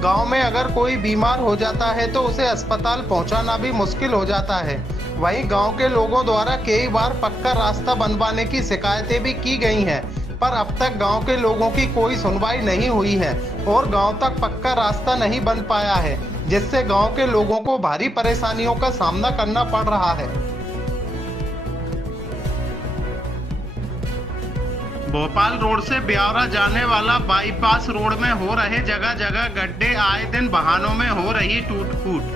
गांव में अगर कोई बीमार हो जाता है तो उसे अस्पताल पहुंचाना भी मुश्किल हो जाता है। वहीं गांव के लोगों द्वारा कई बार पक्का रास्ता बनवाने की शिकायतें भी की गई हैं, पर अब तक गांव के लोगों की कोई सुनवाई नहीं हुई है और गांव तक पक्का रास्ता नहीं बन पाया है, जिससे गांव के लोगों को भारी परेशानियों का सामना करना पड़ रहा है। भोपाल रोड से ब्यावरा जाने वाला बाईपास रोड में हो रहे जगह जगह गड्ढे। आए दिन वाहनों में हो रही टूट फूट।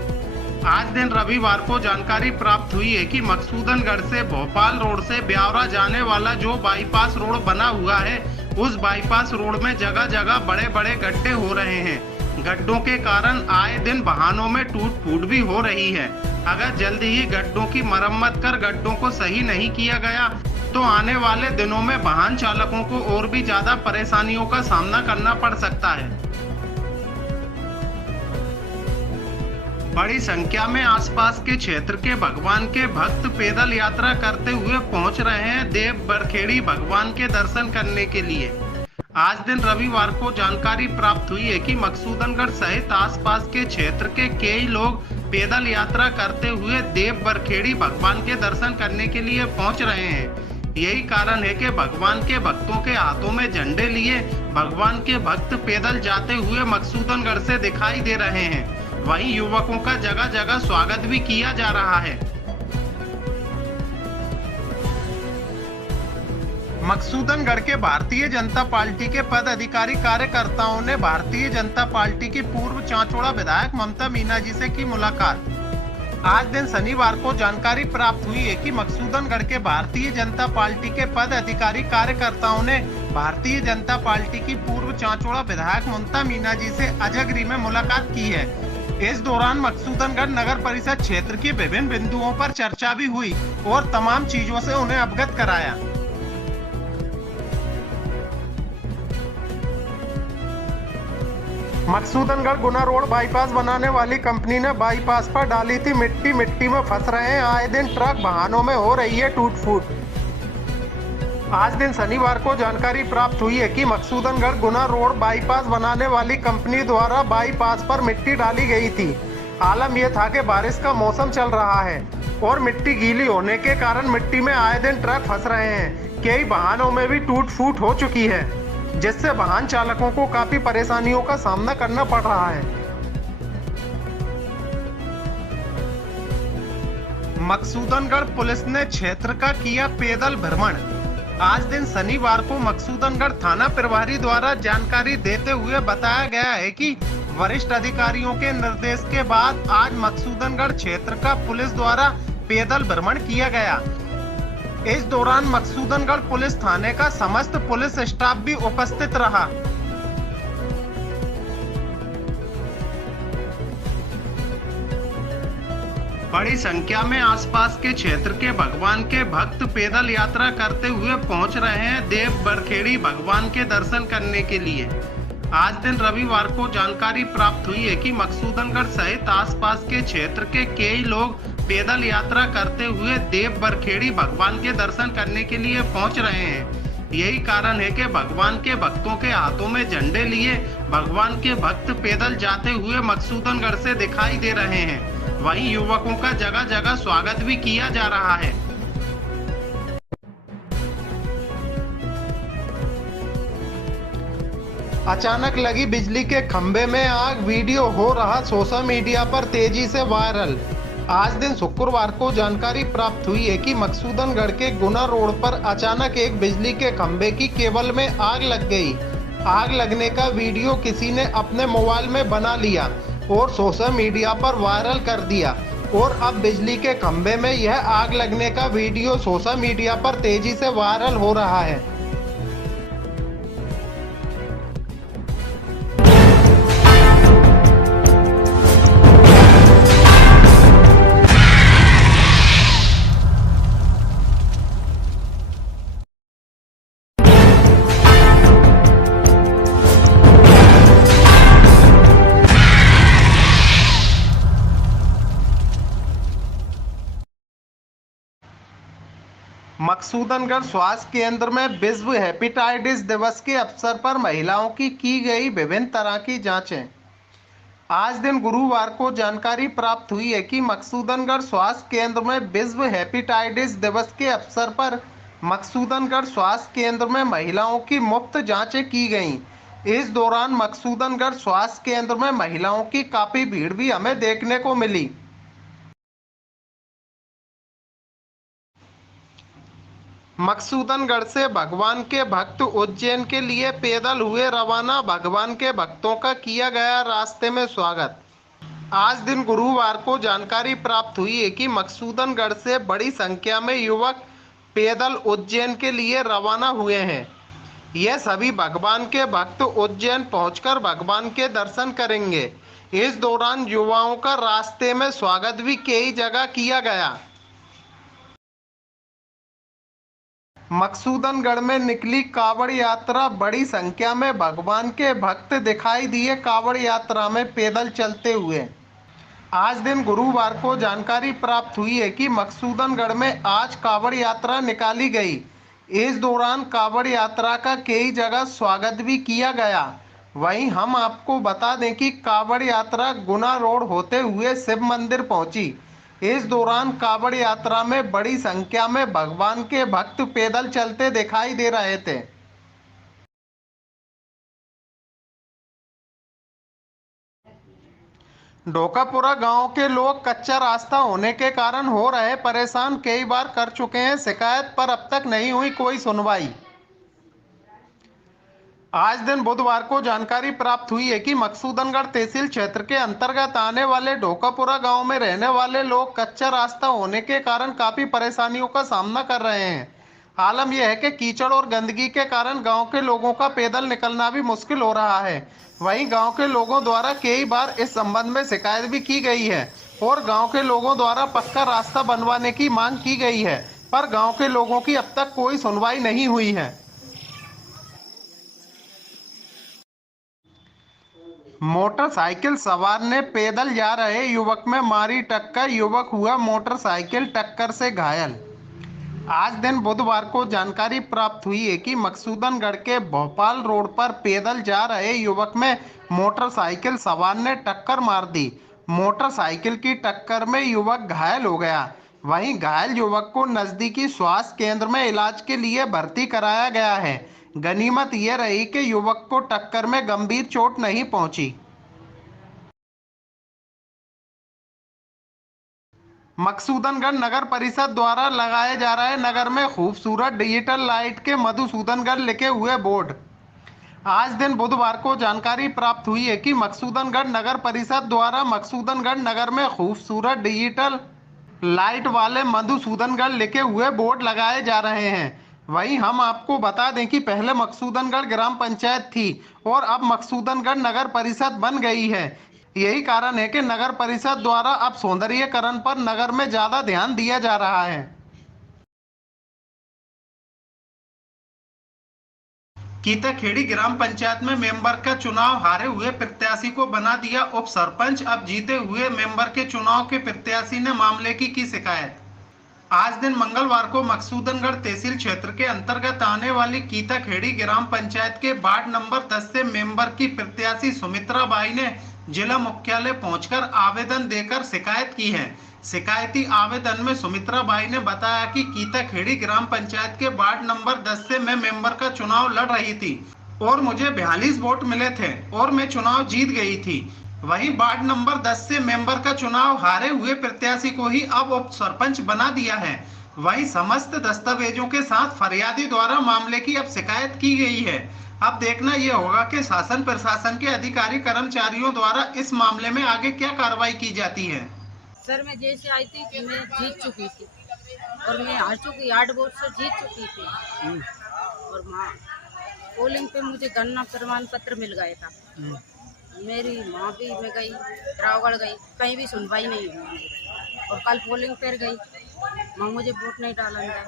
आज दिन रविवार को जानकारी प्राप्त हुई है कि मकसूदनगढ़ से भोपाल रोड से ब्यावरा जाने वाला जो बाईपास रोड बना हुआ है, उस बाईपास रोड में जगह जगह बड़े बड़े गड्ढे हो रहे हैं। गड्ढों के कारण आए दिन वाहनों में टूट फूट भी हो रही है। अगर जल्द ही गड्ढों की मरम्मत कर गड्ढों को सही नहीं किया गया तो आने वाले दिनों में वाहन चालकों को और भी ज्यादा परेशानियों का सामना करना पड़ सकता है। बड़ी संख्या में आसपास के क्षेत्र के भगवान के भक्त पैदल यात्रा करते हुए पहुंच रहे हैं देव बरखेड़ी भगवान के दर्शन करने के लिए। आज दिन रविवार को जानकारी प्राप्त हुई है कि मकसूदनगढ़ सहित आसपास के क्षेत्र के कई लोग पैदल यात्रा करते हुए देव बरखेड़ी भगवान के दर्शन करने के लिए पहुंच रहे हैं। यही कारण है कि भगवान के भक्तों के हाथों में झंडे लिए भगवान के भक्त पैदल जाते हुए मकसूदनगढ़ से दिखाई दे रहे हैं। वहीं युवकों का जगह जगह स्वागत भी किया जा रहा है। मकसूदनगढ़ के भारतीय जनता पार्टी के पदाधिकारी कार्यकर्ताओं ने भारतीय जनता पार्टी की पूर्व चांचोड़ा विधायक ममता मीना जी से की मुलाकात। आज दिन शनिवार को जानकारी प्राप्त हुई है कि मकसूदनगढ़ के भारतीय जनता पार्टी के पदाधिकारी कार्यकर्ताओं ने भारतीय जनता पार्टी की पूर्व चांचोड़ा विधायक ममता मीना जी से अजगरी में मुलाकात की है। इस दौरान मकसूदनगढ़ नगर परिषद क्षेत्र की विभिन्न बिंदुओं पर चर्चा भी हुई और तमाम चीजों से उन्हें अवगत कराया। मकसूदनगढ़ गुना रोड बाईपास बनाने वाली कंपनी ने बाईपास पर डाली थी मिट्टी। मिट्टी में फंस रहे हैं आए दिन ट्रक, वाहनों में हो रही है टूट फूट। आज दिन शनिवार को जानकारी प्राप्त हुई है कि मकसूदनगढ़ गुना रोड बाईपास बनाने वाली कंपनी द्वारा बाईपास पर मिट्टी डाली गई थी। आलम यह था कि बारिश का मौसम चल रहा है और मिट्टी गीली होने के कारण मिट्टी में आए दिन ट्रक फंस रहे हैं। कई वाहनों में भी टूट फूट हो चुकी है, जिससे वाहन चालकों को काफी परेशानियों का सामना करना पड़ रहा है। मकसूदनगढ़ पुलिस ने क्षेत्र का किया पैदल भ्रमण। आज दिन शनिवार को मकसूदनगढ़ थाना प्रभारी द्वारा जानकारी देते हुए बताया गया है कि वरिष्ठ अधिकारियों के निर्देश के बाद आज मकसूदनगढ़ क्षेत्र का पुलिस द्वारा पैदल भ्रमण किया गया। इस दौरान मकसूदनगढ़ पुलिस थाने का समस्त पुलिस स्टाफ भी उपस्थित रहा। बड़ी संख्या में आसपास के क्षेत्र के भगवान के भक्त पैदल यात्रा करते हुए पहुंच रहे हैं देव बरखेड़ी भगवान के दर्शन करने के लिए। आज दिन रविवार को जानकारी प्राप्त हुई है कि मकसूदनगढ़ सहित आसपास के क्षेत्र के कई लोग पैदल यात्रा करते हुए देव बरखेड़ी भगवान के दर्शन करने के लिए पहुंच रहे हैं। यही कारण है कि भगवान के भक्तों के हाथों में झंडे लिए भगवान के भक्त पैदल जाते हुए मकसूदनगढ़ से दिखाई दे रहे हैं। वहीं युवकों का जगह जगह स्वागत भी किया जा रहा है। अचानक लगी बिजली के खंभे में आग, वीडियो हो रहा सोशल मीडिया पर तेजी से वायरल। आज दिन शुक्रवार को जानकारी प्राप्त हुई है कि मकसूदनगढ़ के गुना रोड पर अचानक एक बिजली के खंभे की केबल में आग लग गई। आग लगने का वीडियो किसी ने अपने मोबाइल में बना लिया और सोशल मीडिया पर वायरल कर दिया और अब बिजली के खंभे में यह आग लगने का वीडियो सोशल मीडिया पर तेजी से वायरल हो रहा है। मकसूदनगढ़ स्वास्थ्य केंद्र में विश्व हेपेटाइटिस दिवस के अवसर पर महिलाओं की गई विभिन्न तरह की जांचें। आज दिन गुरुवार को जानकारी प्राप्त हुई है कि मकसूदनगढ़ स्वास्थ्य केंद्र में विश्व हेपेटाइटिस दिवस के अवसर पर मकसूदनगढ़ स्वास्थ्य केंद्र में महिलाओं की मुफ्त जांचें की गईं। इस दौरान मकसूदनगढ़ स्वास्थ्य केंद्र में महिलाओं की काफी भीड़ भी हमें देखने को मिली। मकसूदनगढ़ से भगवान के भक्त उज्जैन के लिए पैदल हुए रवाना। भगवान के भक्तों का किया गया रास्ते में स्वागत। आज दिन गुरुवार को जानकारी प्राप्त हुई है कि मकसूदनगढ़ से बड़ी संख्या में युवक पैदल उज्जैन के लिए रवाना हुए हैं। यह सभी भगवान के भक्त उज्जैन पहुंचकर भगवान के दर्शन करेंगे। इस दौरान युवाओं का रास्ते में स्वागत भी कई जगह किया गया। मकसूदनगढ़ में निकली कावड़ यात्रा। बड़ी संख्या में भगवान के भक्त दिखाई दिए कावड़ यात्रा में पैदल चलते हुए। आज दिन गुरुवार को जानकारी प्राप्त हुई है कि मकसूदनगढ़ में आज कावड़ यात्रा निकाली गई। इस दौरान कावड़ यात्रा का कई जगह स्वागत भी किया गया। वहीं हम आपको बता दें कि कावड़ यात्रा गुना रोड होते हुए शिव मंदिर पहुंची। इस दौरान कावड़ यात्रा में बड़ी संख्या में भगवान के भक्त पैदल चलते दिखाई दे रहे थे। ढोकापुरा गांव के लोग कच्चा रास्ता होने के कारण हो रहे परेशान कई बार कर चुके हैं शिकायत, पर अब तक नहीं हुई कोई सुनवाई। आज दिन बुधवार को जानकारी प्राप्त हुई है कि मकसूदनगढ़ तहसील क्षेत्र के अंतर्गत आने वाले ढोकापुरा गांव में रहने वाले लोग कच्चा रास्ता होने के कारण काफी परेशानियों का सामना कर रहे हैं। आलम यह है कि कीचड़ और गंदगी के कारण गांव के लोगों का पैदल निकलना भी मुश्किल हो रहा है। वहीं गांव के लोगों द्वारा कई बार इस संबंध में शिकायत भी की गई है और गांव के लोगों द्वारा पक्का रास्ता बनवाने की मांग की गई है, पर गांव के लोगों की अब तक कोई सुनवाई नहीं हुई है। मोटरसाइकिल सवार ने पैदल जा रहे युवक में मारी टक्कर, युवक हुआ मोटरसाइकिल टक्कर से घायल। आज दिन बुधवार को जानकारी प्राप्त हुई है कि मकसूदनगढ़ के भोपाल रोड पर पैदल जा रहे युवक में मोटरसाइकिल सवार ने टक्कर मार दी। मोटरसाइकिल की टक्कर में युवक घायल हो गया। वहीं घायल युवक को नजदीकी स्वास्थ्य केंद्र में इलाज के लिए भर्ती कराया गया है। गनीमत यह रही कि युवक को टक्कर में गंभीर चोट नहीं पहुंची। मकसूदनगढ़ नगर परिषद द्वारा लगाए जा रहे नगर में खूबसूरत डिजिटल लाइट के मधुसूदनगढ़ लिखे हुए बोर्ड। आज दिन बुधवार को जानकारी प्राप्त हुई है कि मकसूदनगढ़ नगर परिषद द्वारा मकसूदनगढ़ नगर में खूबसूरत डिजिटल लाइट वाले मधुसूदनगढ़ लिखे हुए बोर्ड लगाए जा रहे हैं। वहीं हम आपको बता दें कि पहले मकसूदनगढ़ ग्राम पंचायत थी और अब मकसूदनगढ़ नगर परिषद बन गई है। यही कारण है कि नगर परिषद द्वारा अब सौंदर्यीकरण पर नगर में ज्यादा ध्यान दिया जा रहा है। कीताखेड़ी ग्राम पंचायत में मेंबर का चुनाव हारे हुए प्रत्याशी को बना दिया उप सरपंच। अब जीते हुए मेंबर के चुनाव के प्रत्याशी ने मामले की शिकायत। आज दिन मंगलवार को मकसूदनगढ़ तहसील क्षेत्र के अंतर्गत आने वाली कीताखेड़ी ग्राम पंचायत के वार्ड नंबर 10 से मेंबर की प्रत्याशी सुमित्रा बाई ने जिला मुख्यालय पहुंचकर आवेदन देकर शिकायत की है। शिकायती आवेदन में सुमित्रा बाई ने बताया कि कीताखेड़ी ग्राम पंचायत के वार्ड नंबर 10 से मैं मेंबर का चुनाव लड़ रही थी और मुझे 42 वोट मिले थे और मैं चुनाव जीत गई थी। वहीं वार्ड नंबर 10 से मेंबर का चुनाव हारे हुए प्रत्याशी को ही अब उप सरपंच बना दिया है। वहीं समस्त दस्तावेजों के साथ फरियादी द्वारा मामले की अब शिकायत की गई है। अब देखना यह होगा कि शासन प्रशासन के अधिकारी कर्मचारियों द्वारा इस मामले में आगे क्या कार्रवाई की जाती है। सर मैं जैसे आई थी मैं जीत चुकी थी और मैं हार चुकी 8 वोट से जीत चुकी थी और पोलिंग पे मुझे गणना प्रमाण पत्र मिल गया था। मेरी माँ भी मैं गई, रावगढ़ गई, कहीं भी सुनवाई नहीं हुई और कल पोलिंग पर गई, माँ मुझे वोट नहीं डाला अंदर,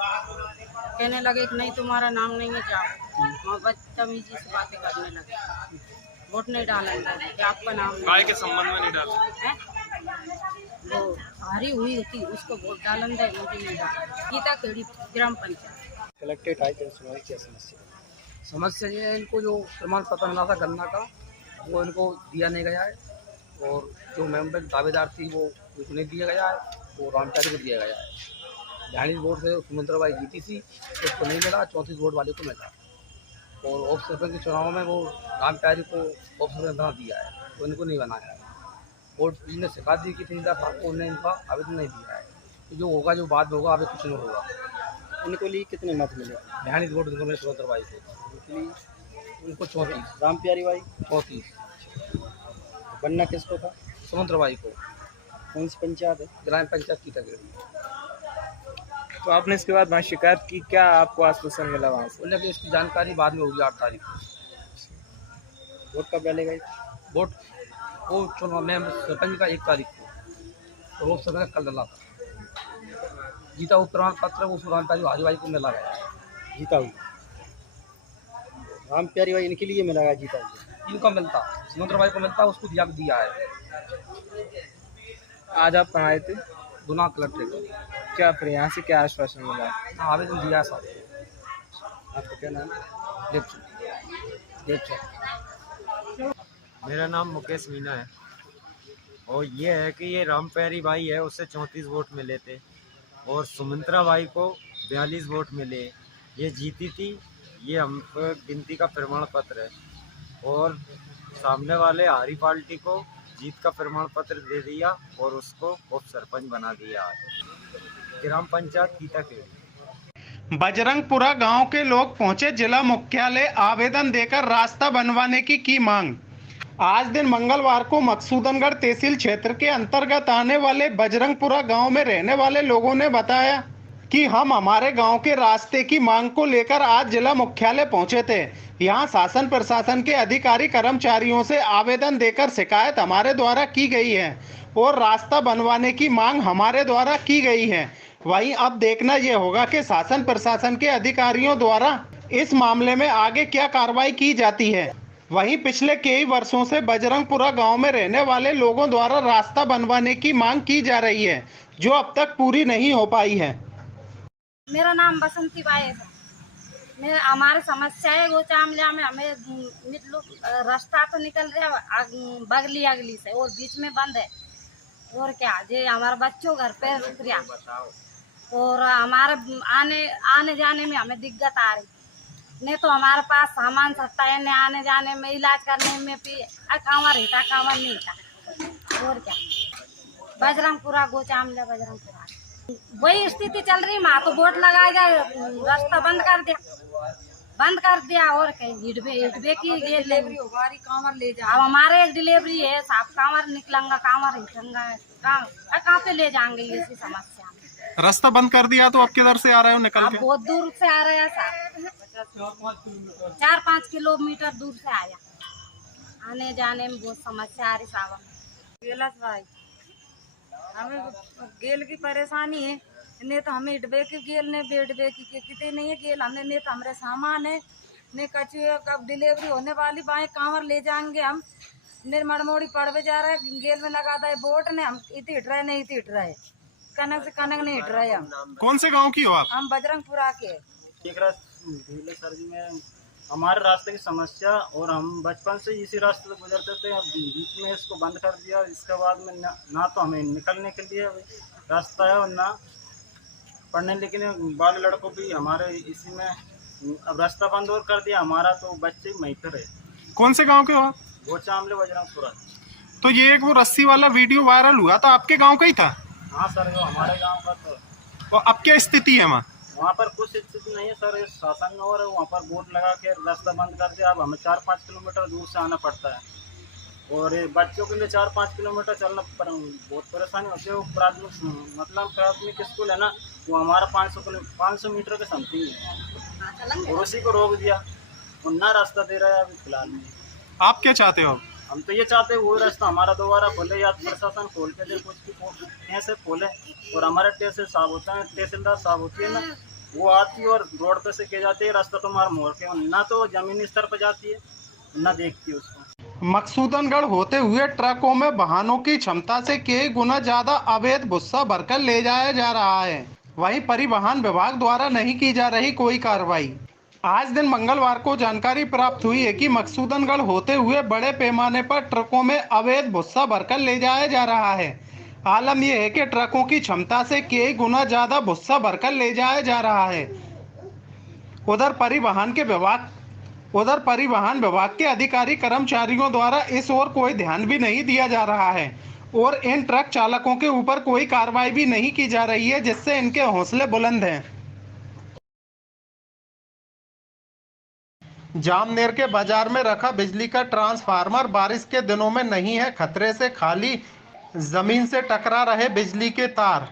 कहने लगे कि नहीं तुम्हारा नाम नहीं है जाओ। माँ बदतमीजी से बातें करने लगे, वोट नहीं डाला अंदर कि आपका नाम नहीं के संबंध में नहीं डाला है। वो हारी हुई थी उसको वोट डालन दे, मुझे नहीं डाला। कीताखेड़ी ग्राम पंचायत कलेक्टेड आए थे सुनवाई क्या समस्या ये है, इनको जो प्रमाण पत्र मिला था गन्ना का वो इनको दिया नहीं गया है और जो मेंबर दावेदार थी वो नहीं दिया गया है, वो रामचारी को दिया गया है। 42 वोट से सुमित्रा बाई जीती थी, उसको नहीं मिला, 34 वोट वाले को मिला और उप सरपंच के चुनाव में वो रामचारी को उप सरपंच बना दिया है, तो इनको नहीं बनाया है। वोट इनने शिकायत दी कि 3 साल को उन्होंने इनका आवेदन नहीं दिया है। तो जो होगा जो बाद में होगा अभी कुछ नहीं होगा। इनको लिए कितने मत मिले? 42 वोट इनको मिले सुमित्रा बाई को, उनको 34, राम प्यारी बाई 34, बनना किसको था? सुमित्रा बाई को। कौन सी पंचायत है? ग्राम पंचायत कीताखेड़ी। तो आपने इसके बाद वहाँ शिकायत की, क्या आपको आश्वासन मिला वहाँ से? उन्होंने इसकी जानकारी बाद में होगी 8 तारीख को। वोट कब डाले गए? वोट वो चुनाव में सरपंच का 1 तारीख को और वो सरपंच कल डाला था। जीता हुआ प्रमाण पत्र वो रामचारी भाई को मिला गया। जीता हुआ राम प्यारी बाई इनके लिए मिला गया जीता हुआ? इनका मिलता, सुमित्रा बाई को मिलता, उसको दिया है। आज आप कहाँ आए थे? गुना कलेक्टर क्या फिर यहाँ से क्या आश्वासन मिला? आवेदन दिया साहब। आपका क्या नाम? देव। मेरा नाम मुकेश मीना है और ये है कि ये रामप्यारी भाई है, उससे 34 वोट मिले थे और सुमित्रा भाई को 42 वोट मिले। ये जीती थी, ये हम गिनती का प्रमाण पत्र है। और सामने वाले हारी पार्टी को जीत का प्रमाण पत्र दे दिया और उसको उप सरपंच बना दिया आज ग्राम पंचायत कीताखेड़ी। बजरंगपुरा गांव के लोग पहुंचे जिला मुख्यालय आवेदन देकर रास्ता बनवाने की मांग। आज दिन मंगलवार को मकसूदनगढ़ तहसील क्षेत्र के अंतर्गत आने वाले बजरंगपुरा गांव में रहने वाले लोगों ने बताया कि हम हमारे गांव के रास्ते की मांग को लेकर आज जिला मुख्यालय पहुंचे थे। यहां शासन प्रशासन के अधिकारी कर्मचारियों से आवेदन देकर शिकायत हमारे द्वारा की गई है और रास्ता बनवाने की मांग हमारे द्वारा की गई है। वहीं अब देखना यह होगा कि शासन प्रशासन के अधिकारियों द्वारा इस मामले में आगे क्या कार्रवाई की जाती है। वहीं पिछले कई वर्षों से बजरंगपुरा गांव में रहने वाले लोगों द्वारा रास्ता बनवाने की मांग की जा रही है, जो अब तक पूरी नहीं हो पाई है। मेरा नाम बसंती बाई है। मैं हमारी समस्या है वो चामलिया में हमें मतलब रास्ता तो निकल रहा बगली अगली से और बीच में बंद है। और क्या जे हमारे बच्चों घर पे रुक रहा और हमारे आने जाने में हमें दिक्कत आ रही। नहीं तो हमारे पास सामान सस्ता है, नहीं आने जाने में इलाज करने में भी कांवर रहता, कांवर नहीं रहता। और क्या बजरंगपुरा गोचामला बजरंगपुरा वही स्थिति चल रही। माँ तो वोट लगाएगा, रास्ता बंद कर दिया और कहीं हिडबे की डिलीवरी हमारी कांवर ले जा। अब हमारे एक डिलीवरी है, साफ कांवर निकलेंगा, कांवर हिचंगा, कहाँ पे ले जाएंगे इसी समस्या में। रास्ता बंद कर दिया तो आप किधर से आ रहे हो निकल के? बहुत दूर से आ रहे हैं साहब, 4-5 किलोमीटर दूर से आया। आने जाने में बहुत समस्या आ रही साहब। भाई हमें गेल की परेशानी है, नहीं तो हमें इडबे की गेल ने बेडबे की कितने नहीं है गेल हमें, नहीं तो हमारे सामान है, नहीं कचुए कब डिलीवरी होने वाली बाएं कांवर ले जाएंगे हम। निर्मड़मोड़ी पड़वे जा रहा है, गेल में लगा था बोट ने, हम इतने हिट रहे नहीं हिट रहे, कनक से कनक नहीं हिट रहे हम। कौन से गाँव की हो आप? हम बजरंगपुरा के। सर जी में हमारे रास्ते की समस्या और हम बचपन से इसी रास्ते से गुजरते थे। अब बीच में इसको बंद कर दिया, इसके बाद में ना तो हमें निकलने के लिए रास्ता है और ना पढ़ने लिखने वाले लड़कों भी हमारे इसी में। अब रास्ता बंद और कर दिया हमारा, तो बच्चे वहीं पर है। कौन से गांव के हो? वो चामले बजरंगपुरा। तो ये एक वो रस्सी वाला वीडियो वायरल हुआ था, आपके गाँव का ही था? हाँ सर, वो हमारे गाँव का था। और अब क्या स्थिति है वहाँ पर कुछ स्थिति नहीं है सर, शासन और वहाँ पर बोर्ड लगा के रास्ता बंद कर दिया। अब हमें 4-5 किलोमीटर दूर से आना पड़ता है और बच्चों के लिए 4-5 किलोमीटर चलना बहुत परेशानी होती है। वो प्राथमिक स्कूल है ना, वो हमारा 500 मीटर के समथिंग है और उसी को रोक दिया और ना रास्ता दे रहा है अभी फिलहाल में। आप क्या चाहते हो? हम तो ये चाहते हैं वो रास्ता हमारा दोबारा खोले, या प्रशासन खोल के दे, कुछ भी ऐसे खोले। और हमारे तहसील साहब होता है, तहसीलदार साहब होती है ना, वो आती है और रोड पे से के जाती है, रास्ता तो हमारा मोड़ के ना तो जमीनी स्तर पर जाती है ना देखती है उसको। मकसूदनगढ़ होते हुए ट्रकों में वाहनों की क्षमता से कई गुना ज्यादा अवैध भुस्सा भरकर ले जाया जा रहा है। वहीं परिवहन विभाग द्वारा नहीं की जा रही कोई कार्रवाई। आज दिन मंगलवार को जानकारी प्राप्त हुई है कि मकसूदनगढ़ होते हुए बड़े पैमाने पर ट्रकों में अवैध भुस्सा भरकर ले जाया जा रहा है। आलम यह है कि ट्रकों की क्षमता से कई गुना ज्यादा भुस्सा भरकर ले जाया जा रहा है। उधर परिवहन विभाग के अधिकारी कर्मचारियों द्वारा इस ओर कोई ध्यान भी नहीं दिया जा रहा है और इन ट्रक चालकों के ऊपर कोई कार्रवाई भी नहीं की जा रही है, जिससे इनके हौसले बुलंद हैं। जामनेर के बाजार में रखा बिजली का ट्रांसफार्मर बारिश के दिनों में नहीं है खतरे से खाली, जमीन से टकरा रहे बिजली के तार।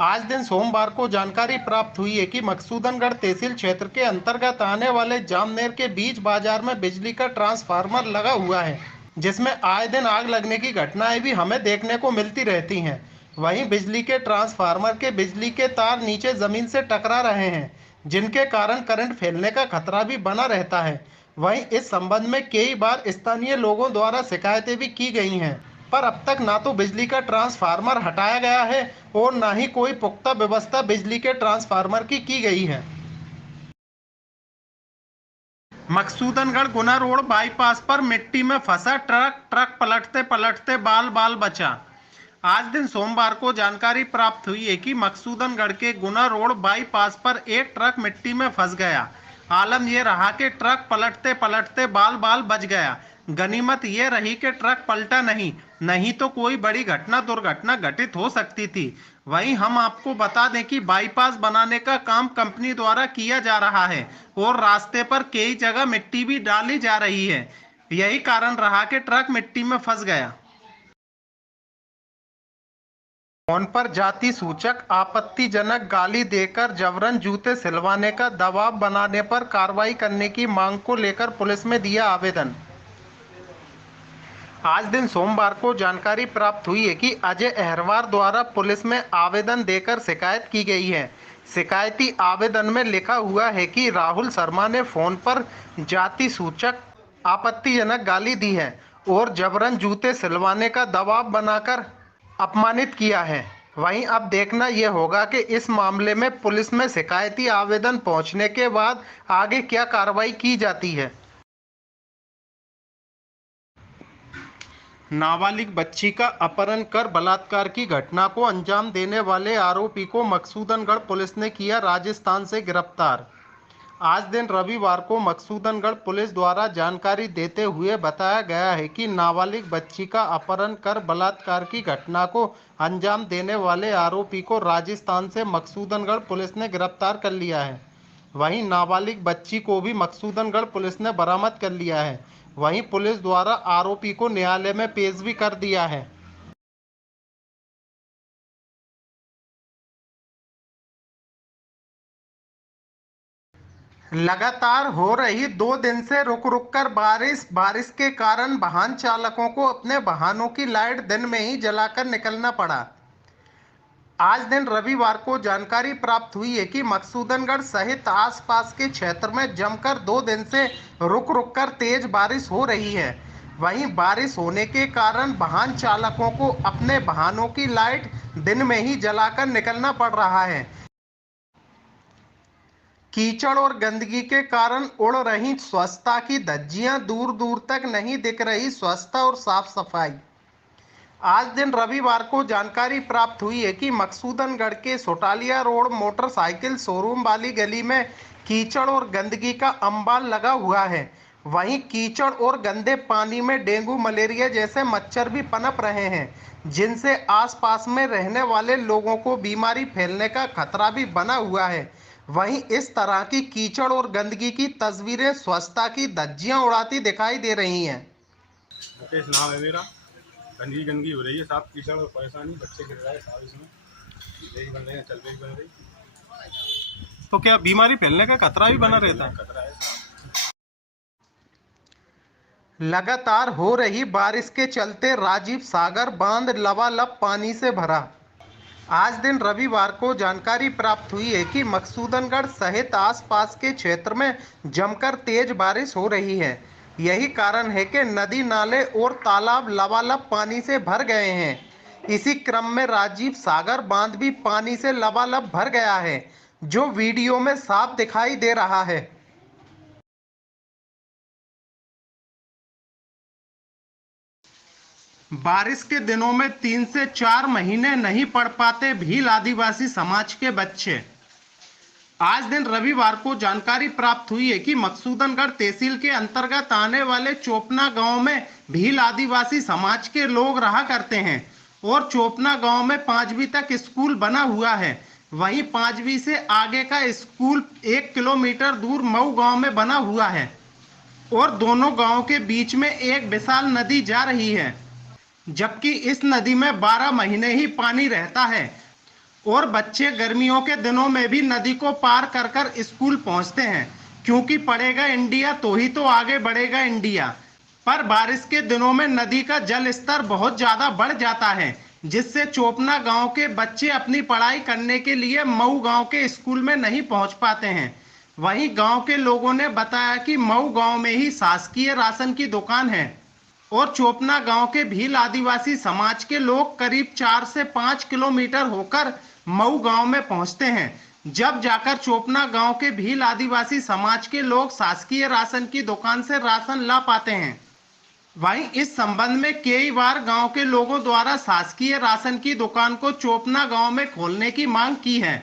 आज दिन सोमवार को जानकारी प्राप्त हुई है कि मकसूदनगढ़ तहसील क्षेत्र के अंतर्गत आने वाले जामनेर के बीच बाजार में बिजली का ट्रांसफार्मर लगा हुआ है, जिसमें आए दिन आग लगने की घटनाएं भी हमें देखने को मिलती रहती हैं। वहीं बिजली के ट्रांसफार्मर के बिजली के तार नीचे जमीन से टकरा रहे हैं, जिनके कारण करंट फैलने का खतरा भी बना रहता है। वहीं इस संबंध में कई बार स्थानीय लोगों द्वारा शिकायतें भी की गई हैं, पर अब तक ना तो बिजली का ट्रांसफार्मर हटाया गया है और ना ही कोई पुख्ता व्यवस्था बिजली के ट्रांसफार्मर की गई है। मकसूदनगढ़ गुना रोड बाईपास पर मिट्टी में फंसा ट्रक पलटते पलटते बाल बाल बचा। आज दिन सोमवार को जानकारी प्राप्त हुई है कि मकसूदनगढ़ के गुना रोड बाईपास पर एक ट्रक मिट्टी में फंस गया। आलम यह रहा कि ट्रक पलटते पलटते बाल बाल बच गया। गनीमत यह रही कि ट्रक पलटा नहीं तो कोई बड़ी दुर्घटना घटित हो सकती थी। वहीं हम आपको बता दें कि बाईपास बनाने का काम कंपनी द्वारा किया जा रहा है और रास्ते पर कई जगह मिट्टी भी डाली जा रही है। यही कारण रहा कि ट्रक मिट्टी में फंस गया। फोन पर जाति सूचक आपत्तिजनक गाली देकर जबरन जूते सिलवाने का दबाव बनाने पर कार्रवाई करने की मांग को लेकर पुलिस में दिया आवेदन। आज दिन सोमवार को जानकारी प्राप्त हुई है कि अजय अहरवार द्वारा पुलिस में आवेदन देकर शिकायत की गई है। शिकायती आवेदन में लिखा हुआ है कि राहुल शर्मा ने फोन पर जाति सूचक आपत्तिजनक गाली दी है और जबरन जूते सिलवाने का दबाव बनाकर अपमानित किया है। वहीं अब देखना यह होगा कि इस मामले में पुलिस में शिकायती आवेदन पहुंचने के बाद आगे क्या कार्रवाई की जाती है। नाबालिग बच्ची का अपहरण कर बलात्कार की घटना को अंजाम देने वाले आरोपी को मकसूदनगढ़ पुलिस ने किया राजस्थान से गिरफ्तार। आज दिन रविवार को मकसूदनगढ़ पुलिस द्वारा जानकारी देते हुए बताया गया है कि नाबालिग बच्ची का अपहरण कर बलात्कार की घटना को अंजाम देने वाले आरोपी को राजस्थान से मकसूदनगढ़ पुलिस ने गिरफ्तार कर लिया है। वहीं नाबालिग बच्ची को भी मकसूदनगढ़ पुलिस ने बरामद कर लिया है। वहीं पुलिस द्वारा आरोपी को न्यायालय में पेश भी कर दिया है। लगातार हो रही 2 दिन से रुक कर बारिश के कारण वाहन चालकों को अपने वाहनों की लाइट दिन में ही जलाकर निकलना पड़ा। आज दिन रविवार को जानकारी प्राप्त हुई है कि मकसूदनगढ़ सहित आसपास के क्षेत्र में जमकर 2 दिन से रुक कर तेज बारिश हो रही है। वहीं बारिश होने के कारण वाहन चालकों को अपने वाहनों की लाइट दिन में ही जलाकर निकलना पड़ रहा है। कीचड़ और गंदगी के कारण उड़ रही स्वच्छता की धज्जियां, दूर दूर तक नहीं दिख रही स्वच्छता और साफ सफाई। आज दिन रविवार को जानकारी प्राप्त हुई है कि मकसूदनगढ़ के सोटालिया रोड मोटरसाइकिल शोरूम वाली गली में कीचड़ और गंदगी का अंबार लगा हुआ है। वहीं कीचड़ और गंदे पानी में डेंगू मलेरिया जैसे मच्छर भी पनप रहे हैं, जिनसे आसपास में रहने वाले लोगों को बीमारी फैलने का खतरा भी बना हुआ है। वहीं इस तरह की कीचड़ और गंदगी की तस्वीरें स्वच्छता की धज्जियां उड़ाती दिखाई दे रही हैं। मुकेश नाम है मेरा। गंदगी हो रही है, साफ कीचड़ और परेशानी, बच्चे गिर रहे हैं साफ, इसमें यही बन रहे हैं, चल रही बन रही। तो क्या बीमारी फैलने का खतरा भी बना रहता है? खतरा है। लगातार हो रही बारिश के चलते राजीव सागर बांध लबालब पानी से भरा। आज दिन रविवार को जानकारी प्राप्त हुई है कि मकसूदनगढ़ सहित आसपास के क्षेत्र में जमकर तेज बारिश हो रही है। यही कारण है कि नदी नाले और तालाब लबालब पानी से भर गए हैं। इसी क्रम में राजीव सागर बांध भी पानी से लबालब भर गया है, जो वीडियो में साफ दिखाई दे रहा है। बारिश के दिनों में 3 से 4 महीने नहीं पढ़ पाते भील आदिवासी समाज के बच्चे। आज दिन रविवार को जानकारी प्राप्त हुई है कि मकसूदनगढ़ तहसील के अंतर्गत आने वाले चोपना गांव में भील आदिवासी समाज के लोग रहा करते हैं और चोपना गांव में 5वीं तक स्कूल बना हुआ है। वहीं 5वीं से आगे का स्कूल 1 किलोमीटर दूर मऊ गांव में बना हुआ है और दोनों गांव के बीच में एक विशाल नदी जा रही है, जबकि इस नदी में 12 महीने ही पानी रहता है और बच्चे गर्मियों के दिनों में भी नदी को पार कर कर स्कूल पहुंचते हैं, क्योंकि पढ़ेगा इंडिया तो ही तो आगे बढ़ेगा इंडिया। पर बारिश के दिनों में नदी का जल स्तर बहुत ज़्यादा बढ़ जाता है, जिससे चोपना गांव के बच्चे अपनी पढ़ाई करने के लिए मऊ गांव के स्कूल में नहीं पहुंच पाते हैं। वहीं गांव के लोगों ने बताया कि मऊ गांव में ही शासकीय राशन की दुकान है और चोपना गांव के भील आदिवासी समाज के लोग करीब 4 से 5 किलोमीटर होकर मऊ गांव में पहुंचते हैं, जब जाकर चोपना गांव के भील आदिवासी समाज के लोग शासकीय राशन की दुकान से राशन ला पाते हैं। वहीं इस संबंध में कई बार गांव के लोगों द्वारा शासकीय राशन की दुकान को चोपना गांव में खोलने की मांग की है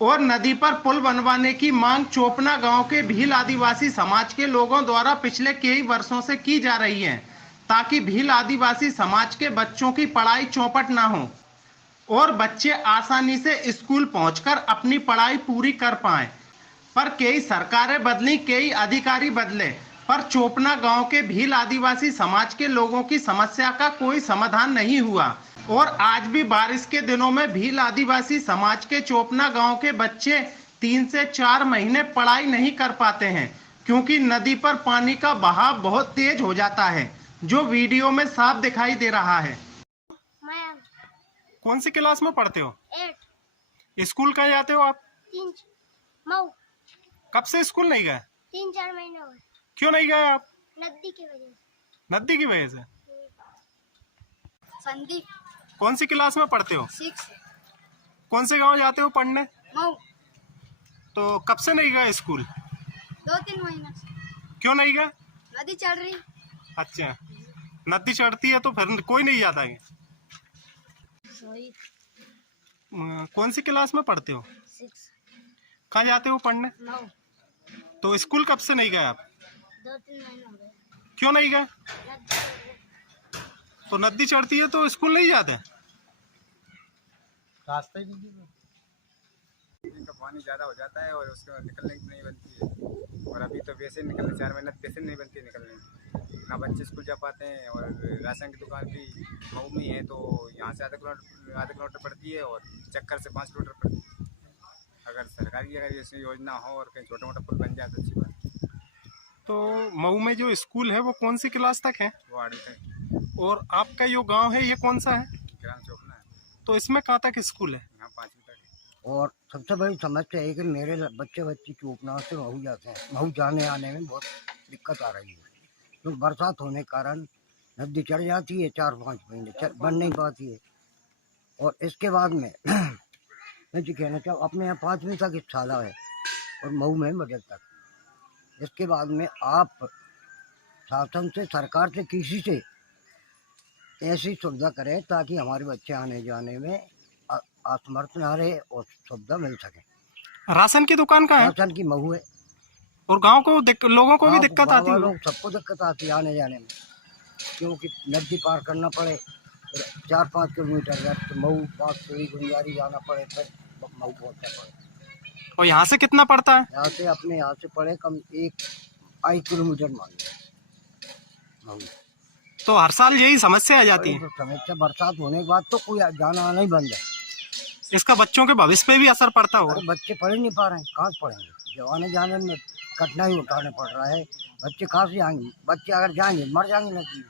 और नदी पर पुल बनवाने की मांग चोपना गांव के भील आदिवासी समाज के लोगों द्वारा पिछले कई वर्षों से की जा रही है, ताकि भील आदिवासी समाज के बच्चों की पढ़ाई चौपट ना हो और बच्चे आसानी से स्कूल पहुंचकर अपनी पढ़ाई पूरी कर पाएं। पर कई सरकारें बदली, कई अधिकारी बदले, पर चोपना गांव के भील आदिवासी समाज के लोगों की समस्या का कोई समाधान नहीं हुआ और आज भी बारिश के दिनों में भील आदिवासी समाज के चोपना गांव के बच्चे 3 से 4 महीने पढ़ाई नहीं कर पाते हैं, क्योंकि नदी पर पानी का बहाव बहुत तेज हो जाता है, जो वीडियो में साफ दिखाई दे रहा है। कौन सी क्लास में पढ़ते हो? 8। स्कूल कहाँ जाते हो आप? 3 मऊ। कब से स्कूल नहीं गए? 3-4 महीने हो गए। क्यों नहीं गए आप? नदी की वजह से। नदी की वजह से? संदीप। कौन सी क्लास में पढ़ते हो? 6। कौन से गांव जाते हो पढ़ने? मऊ। तो कब से नहीं गए स्कूल? 2-3 महीना से। क्यों नहीं गए? नदी चढ़ रही। अच्छा, नदी चढ़ती है तो फिर कोई नहीं जाता है। कौन सी क्लास में पढ़ते हो? 6। कहाँ जाते हो पढ़ने? मऊ। तो स्कूल कब से नहीं गए आप? 2-3 महीने हो गए। क्यों नहीं गए? तो नदी चढ़ती है तो स्कूल नहीं जाते? रास्ता ही नहीं का पानी ज़्यादा हो जाता है और उसके बाद निकलने की नहीं बनती है और अभी तो वैसे निकलने 4 महीने वैसे नहीं बनती निकलने, ना बच्चे स्कूल जा पाते हैं और राशन की दुकान भी मऊ में है तो यहाँ से आधा किलोमीटर पड़ती है और चक्कर से 5 किलोमीटर पड़ती है। अगर सरकारी अगर ऐसी योजना हो और कहीं छोटा मोटा पुल बन जाए तो अच्छी बात। तो मऊ में जो स्कूल है वो कौन सी क्लास तक है? वो 8वीं तक। और आपका जो गांव है ये कौन सा है? ग्राम चोपना है। तो इसमें कहाँ तक स्कूल है? यहाँ 5वीं तक है। और सबसे बड़ी समस्या है कि मेरे बच्चे चोपना से मऊ जाते हैं, मऊ जाने आने में बहुत दिक्कत आ रही है क्योंकि बरसात होने के कारण नदी चढ़ जाती है, 4-5 महीने बन नहीं पाती है। और इसके बाद में मैं जी कहना चाहूँ अपने यहाँ 5वीं तक शाला है और मऊ में मदद तक। इसके बाद में आप शासन से, सरकार से, किसी से ऐसी सुविधा करें ताकि हमारे बच्चे आने जाने में असमर्थ ना रहे और सुविधा मिल सके। राशन की दुकान कहाँ है? राशन की मऊ है और गांव को लोगों को भी दिक्कत आती है? लोग सबको दिक्कत आती है आने जाने में, क्योंकि नदी पार करना पड़े 4-5 किलोमीटर मऊ बागसुरी गुंजारी जाना पड़े फिर मऊ पहुँचना पड़े। और यहाँ से कितना पड़ता है? यहाँ से अपने यहाँ से पड़े कम 1 किलोमीटर मान लो मऊ। तो हर साल यही समस्या आ जाती है? तो समस्या बरसात होने के बाद तो कोई जाना आना ही बंद है। इसका बच्चों के भविष्य पे भी असर पड़ता होगा? अरे बच्चे पढ़ नहीं पा रहे हैं, कहाँ से पढ़ेंगे? जब आने जाने में कठिनाई उठाने पड़ रहा है, बच्चे कहाँ से आएंगे? बच्चे अगर जाएंगे मर जाएंगे नदी।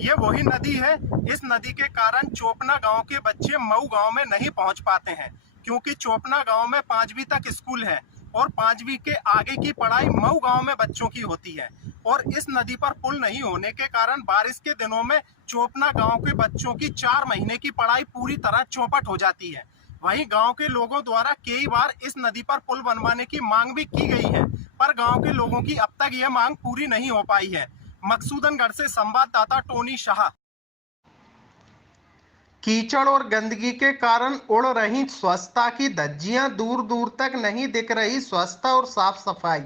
ये वही नदी है। इस नदी के कारण चोपना गांव के बच्चे मऊ गांव में नहीं पहुंच पाते हैं, क्योंकि चोपना गांव में 5वीं तक स्कूल है और 5वीं के आगे की पढ़ाई मऊ गांव में बच्चों की होती है। और इस नदी पर पुल नहीं होने के कारण बारिश के दिनों में चोपना गांव के बच्चों की 4 महीने की पढ़ाई पूरी तरह चौपट हो जाती है। वहीं गांव के लोगों द्वारा कई बार इस नदी पर पुल बनवाने की मांग भी की गई है, पर गांव के लोगों की अब तक यह मांग पूरी नहीं हो पाई है। मकसूदनगढ़ से संवाददाता टोनी शाह। कीचड़ और गंदगी के कारण उड़ रही स्वच्छता की धज्जियां, दूर दूर तक नहीं दिख रही स्वच्छता और साफ सफाई।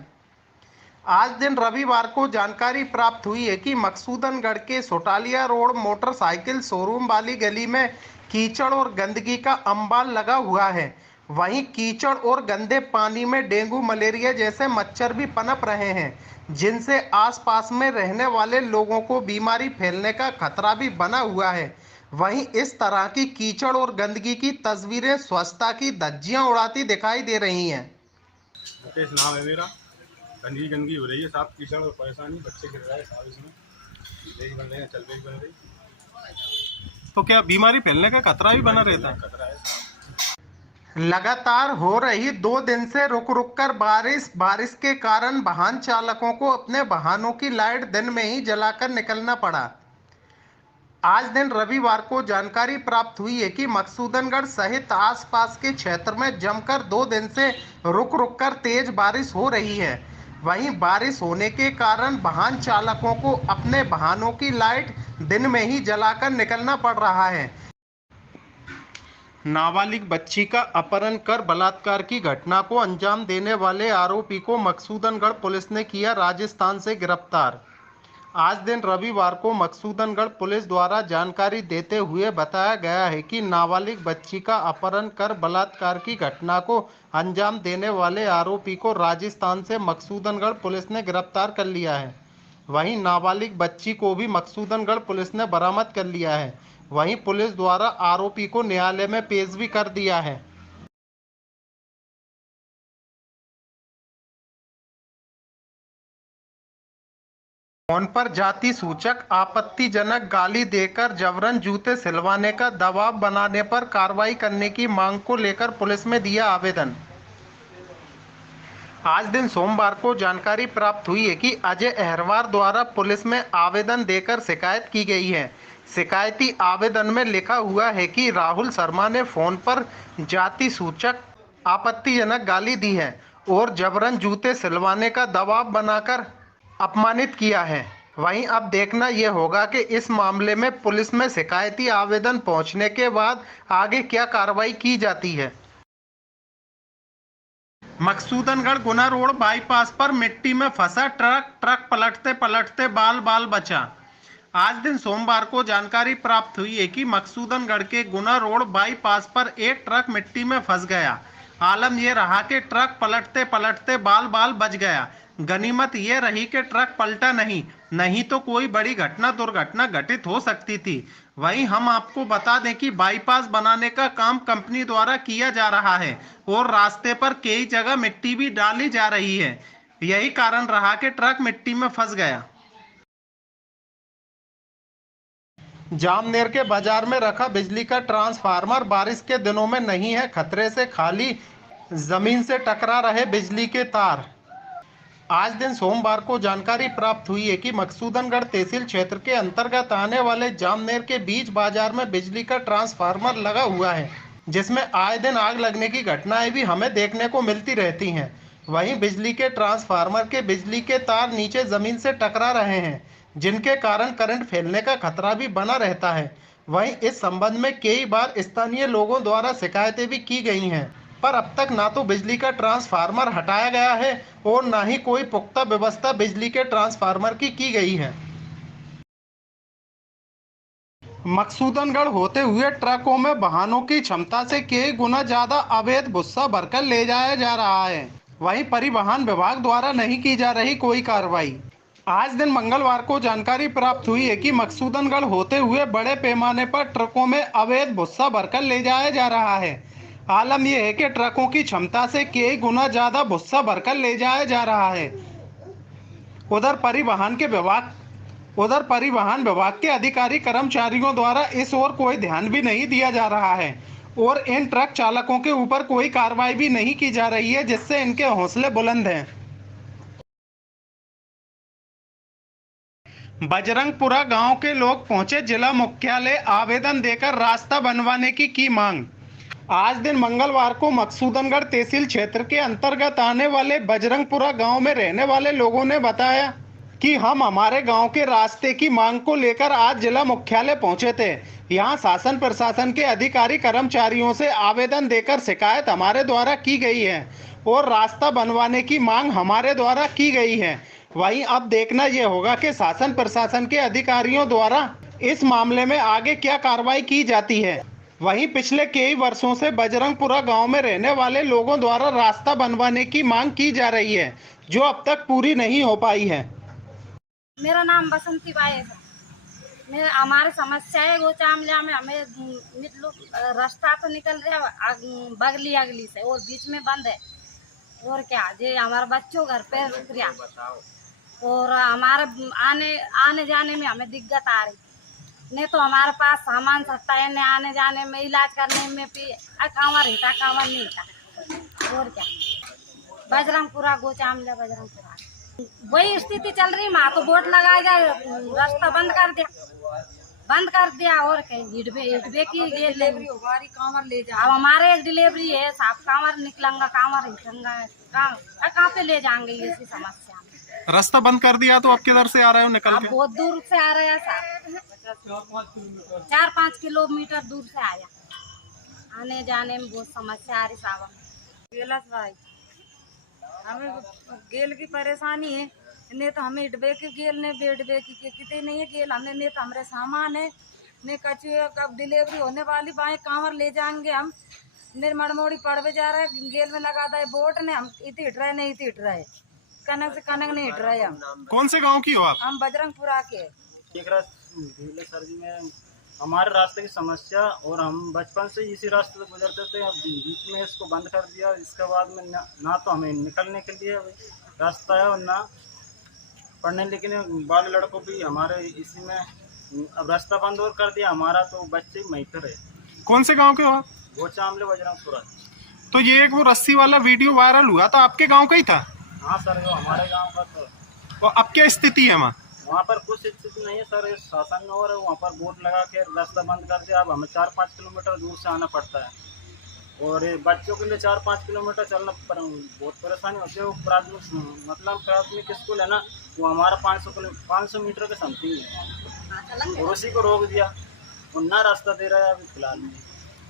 आज दिन रविवार को जानकारी प्राप्त हुई है कि मकसूदनगढ़ के सोटालिया रोड मोटरसाइकिल शोरूम वाली गली में कीचड़ और गंदगी का अंबाल लगा हुआ है। वहीं कीचड़ और गंदे पानी में डेंगू, मलेरिया जैसे मच्छर भी पनप रहे हैं, जिनसे आसपास में रहने वाले लोगों को बीमारी फैलने का खतरा भी बना हुआ है। वहीं इस तरह की कीचड़ और गंदगी की तस्वीरें स्वच्छता की धज्जियां उड़ाती दिखाई दे रही हैं। मुकेश नाम है मेरा। गंदगी हो रही है, साफ कीचड़ और परेशानी, बच्चे गिर रहे हैं साफ, इसमें देख बन रहे हैं, चल देख बन रही। तो क्या बीमारी फैलने का खतरा भी बना रहता है? खतरा है। लगातार हो रही 2 दिन से रुक रुक कर बारिश के कारण वाहन चालकों को अपने वाहनों की लाइट दिन में ही जलाकर निकलना पड़ा। आज दिन रविवार को जानकारी प्राप्त हुई है कि मकसूदनगढ़ सहित आसपास के क्षेत्र में जमकर 2 दिन से रुक रुक कर तेज बारिश हो रही है। वहीं बारिश होने के कारण वाहन चालकों को अपने वाहनों की लाइट दिन में ही जलाकर निकलना पड़ रहा है। नाबालिग बच्ची का अपहरण कर बलात्कार की घटना को अंजाम देने वाले आरोपी को मकसूदनगढ़ पुलिस ने किया राजस्थान से गिरफ्तार। आज दिन रविवार को मकसूदनगढ़ पुलिस द्वारा जानकारी देते हुए बताया गया है कि नाबालिग बच्ची का अपहरण कर बलात्कार की घटना को अंजाम देने वाले आरोपी को राजस्थान से मकसूदनगढ़ पुलिस ने गिरफ्तार कर लिया है। वहीं नाबालिग बच्ची को भी मकसूदनगढ़ पुलिस ने बरामद कर लिया है। वहीं पुलिस द्वारा आरोपी को न्यायालय में पेश भी कर दिया है। फोन पर जाति सूचक आपत्तिजनक गाली देकर जबरन जूते सिलवाने का दबाव बनाने पर कार्रवाई करने की मांग को लेकर पुलिस में दिया आवेदन। आज दिन सोमवार को जानकारी प्राप्त हुई है कि अजय अहरवार द्वारा पुलिस में आवेदन देकर शिकायत की गई है। शिकायती आवेदन में लिखा हुआ है कि राहुल शर्मा ने फोन पर जाति सूचक आपत्तिजनक गाली दी है और जबरन जूते सिलवाने का दबाव बनाकर अपमानित किया है। वहीं अब देखना यह होगा कि इस मामले में पुलिस में शिकायती आवेदन पहुंचने के बाद आगे क्या कार्रवाई की जाती है। मकसूदनगढ़ गुना रोड बाईपास पर मिट्टी में फंसा ट्रक पलटते पलटते बाल बचा। आज दिन सोमवार को जानकारी प्राप्त हुई है कि मकसूदनगढ़ के गुना रोड बाईपास पर एक ट्रक मिट्टी में फंस गया। आलम यह रहा कि ट्रक पलटते पलटते बाल बच गया। गनीमत यह रही कि ट्रक पलटा नहीं तो कोई बड़ी दुर्घटना घटित हो सकती थी। वहीं हम आपको बता दें कि बाईपास बनाने का काम कंपनी द्वारा किया जा रहा है और रास्ते पर कई जगह मिट्टी भी डाली जा रही है। यही कारण रहा कि ट्रक मिट्टी में फंस गया। जामनेर के बाजार में रखा बिजली का ट्रांसफार्मर बारिश के दिनों में नहीं है खतरे से खाली, जमीन से टकरा रहे बिजली के तार। आज दिन सोमवार को जानकारी प्राप्त हुई है कि मकसूदनगढ़ तहसील क्षेत्र के अंतर्गत आने वाले जामनेर के बीच बाजार में बिजली का ट्रांसफार्मर लगा हुआ है, जिसमें आए दिन आग लगने की घटनाएं भी हमें देखने को मिलती रहती हैं। वहीं बिजली के ट्रांसफार्मर के बिजली के तार नीचे जमीन से टकरा रहे हैं, जिनके कारण करंट फैलने का खतरा भी बना रहता है। वहीं इस संबंध में कई बार स्थानीय लोगों द्वारा शिकायतें भी की गई हैं, पर अब तक ना तो बिजली का ट्रांसफार्मर हटाया गया है और ना ही कोई पुख्ता व्यवस्था बिजली के ट्रांसफार्मर की गई है। मकसूदनगढ़ होते हुए ट्रकों में वाहनों की क्षमता से कई गुना ज्यादा अवैध भुस्सा भरकर ले जाया जा रहा है। वहीं परिवहन विभाग द्वारा नहीं की जा रही कोई कार्रवाई। आज दिन मंगलवार को जानकारी प्राप्त हुई है कि मकसूदनगढ़ होते हुए बड़े पैमाने पर ट्रकों में अवैध भुस्सा भरकर ले जाया जा रहा है। आलम यह है कि ट्रकों की क्षमता से कई गुना ज्यादा भुस्सा भरकर ले जाया जा रहा है। उधर परिवहन विभाग के अधिकारी कर्मचारियों द्वारा इस ओर कोई ध्यान भी नहीं दिया जा रहा है और इन ट्रक चालकों के ऊपर कोई कार्रवाई भी नहीं की जा रही है, जिससे इनके हौसले बुलंद हैं। बजरंगपुरा गांव के लोग पहुंचे जिला मुख्यालय, आवेदन देकर रास्ता बनवाने की मांग। आज दिन मंगलवार को मकसूदनगढ़ तहसील क्षेत्र के अंतर्गत आने वाले बजरंगपुरा गांव में रहने वाले लोगों ने बताया कि हम हमारे गांव के रास्ते की मांग को लेकर आज जिला मुख्यालय पहुंचे थे। यहां शासन प्रशासन के अधिकारी कर्मचारियों से आवेदन देकर शिकायत हमारे द्वारा की गई है और रास्ता बनवाने की मांग हमारे द्वारा की गई है। वहीं अब देखना यह होगा कि शासन प्रशासन के अधिकारियों द्वारा इस मामले में आगे क्या कार्रवाई की जाती है। वहीं पिछले कई वर्षों से बजरंगपुरा गांव में रहने वाले लोगों द्वारा रास्ता बनवाने की मांग की जा रही है, जो अब तक पूरी नहीं हो पाई है। मेरा नाम बसंती बाई है। हमारी समस्या है वो चामलिया में हमें रास्ता तो निकल रहा बगली अगली से और बीच में बंद है और क्या जे हमारे बच्चों घर पे रुक रहा और हमारे आने जाने में हमें दिक्कत आ रही। नहीं तो हमारे पास सामान सस्ता है, नहीं आने जाने में इलाज करने में भी कांवर नहीं था और क्या। बजरंगपुरा गोचामला बजरंगपुरा वही स्थिति चल रही। माँ तो बोट लगाया जाए, रास्ता बंद कर दिया बंद कर दिया। और कहीं इडबे की डिलीवरी हमारी कांवर ले जा। अब हमारे एक डिलीवरी है, साफ कांवर निकलेंगा, कांवर हिचेंगा, कहाँ पे ले जाएंगे? इसी समस्या में रास्ता बंद कर दिया तो आप किधर से आ रहे हो निकल अब के? बहुत दूर से आ रहे हैं साहब, 4-5 किलोमीटर दूर से आया। आने जाने में बहुत समस्या आ रही साहब। भाई हमें गेल की परेशानी है, नहीं तो हमें इडबे की गेल ने बेडबे की कितने नहीं है गेल हमें, नहीं तो हमारे सामान है ने कचुए कब डिलीवरी होने वाली बाएं कांवर ले जाएंगे हम। निर्मड़मोड़ी पड़वे जा रहे हैं, गेल में लगा था बोट ने, हम इतने हिट रहे नहीं इतने हिट रहे, कनक से कनक नहीं हिट रहे हम। कौन से गांव की हो आप? हम बजरंगपुरा के। सर जी में हमारे रास्ते की समस्या, और हम बचपन से इसी रास्ते से गुजरते थे। अब बीच में इसको बंद कर दिया, इसके बाद में ना तो हमें निकलने के लिए रास्ता है और ना पढ़ने लिखने वाले लड़कों भी हमारे इसी में। अब रास्ता बंद और कर दिया हमारा, तो बच्चे वहीं पर है। कौन से गांव के हो आप? वो चामले बजरंगपुरा। तो ये एक वो रस्सी वाला वीडियो वायरल हुआ था, आपके गांव का ही था? हाँ सर, वो हमारे गांव का था। और अब क्या स्थिति है वहाँ पर कुछ स्थिति नहीं है सर, शासन और है वहाँ पर बोर्ड लगा के रास्ता बंद कर दिया। अब हमें 4-5 किलोमीटर दूर से आना पड़ता है, और बच्चों के लिए 4-5 किलोमीटर चलना बहुत परेशानी होती है। वो प्राथमिक स्कूल है ना, वो हमारा 500 मीटर के समथिंग है, और उसी को रोक दिया और ना रास्ता दे रहा है अभी फिलहाल में।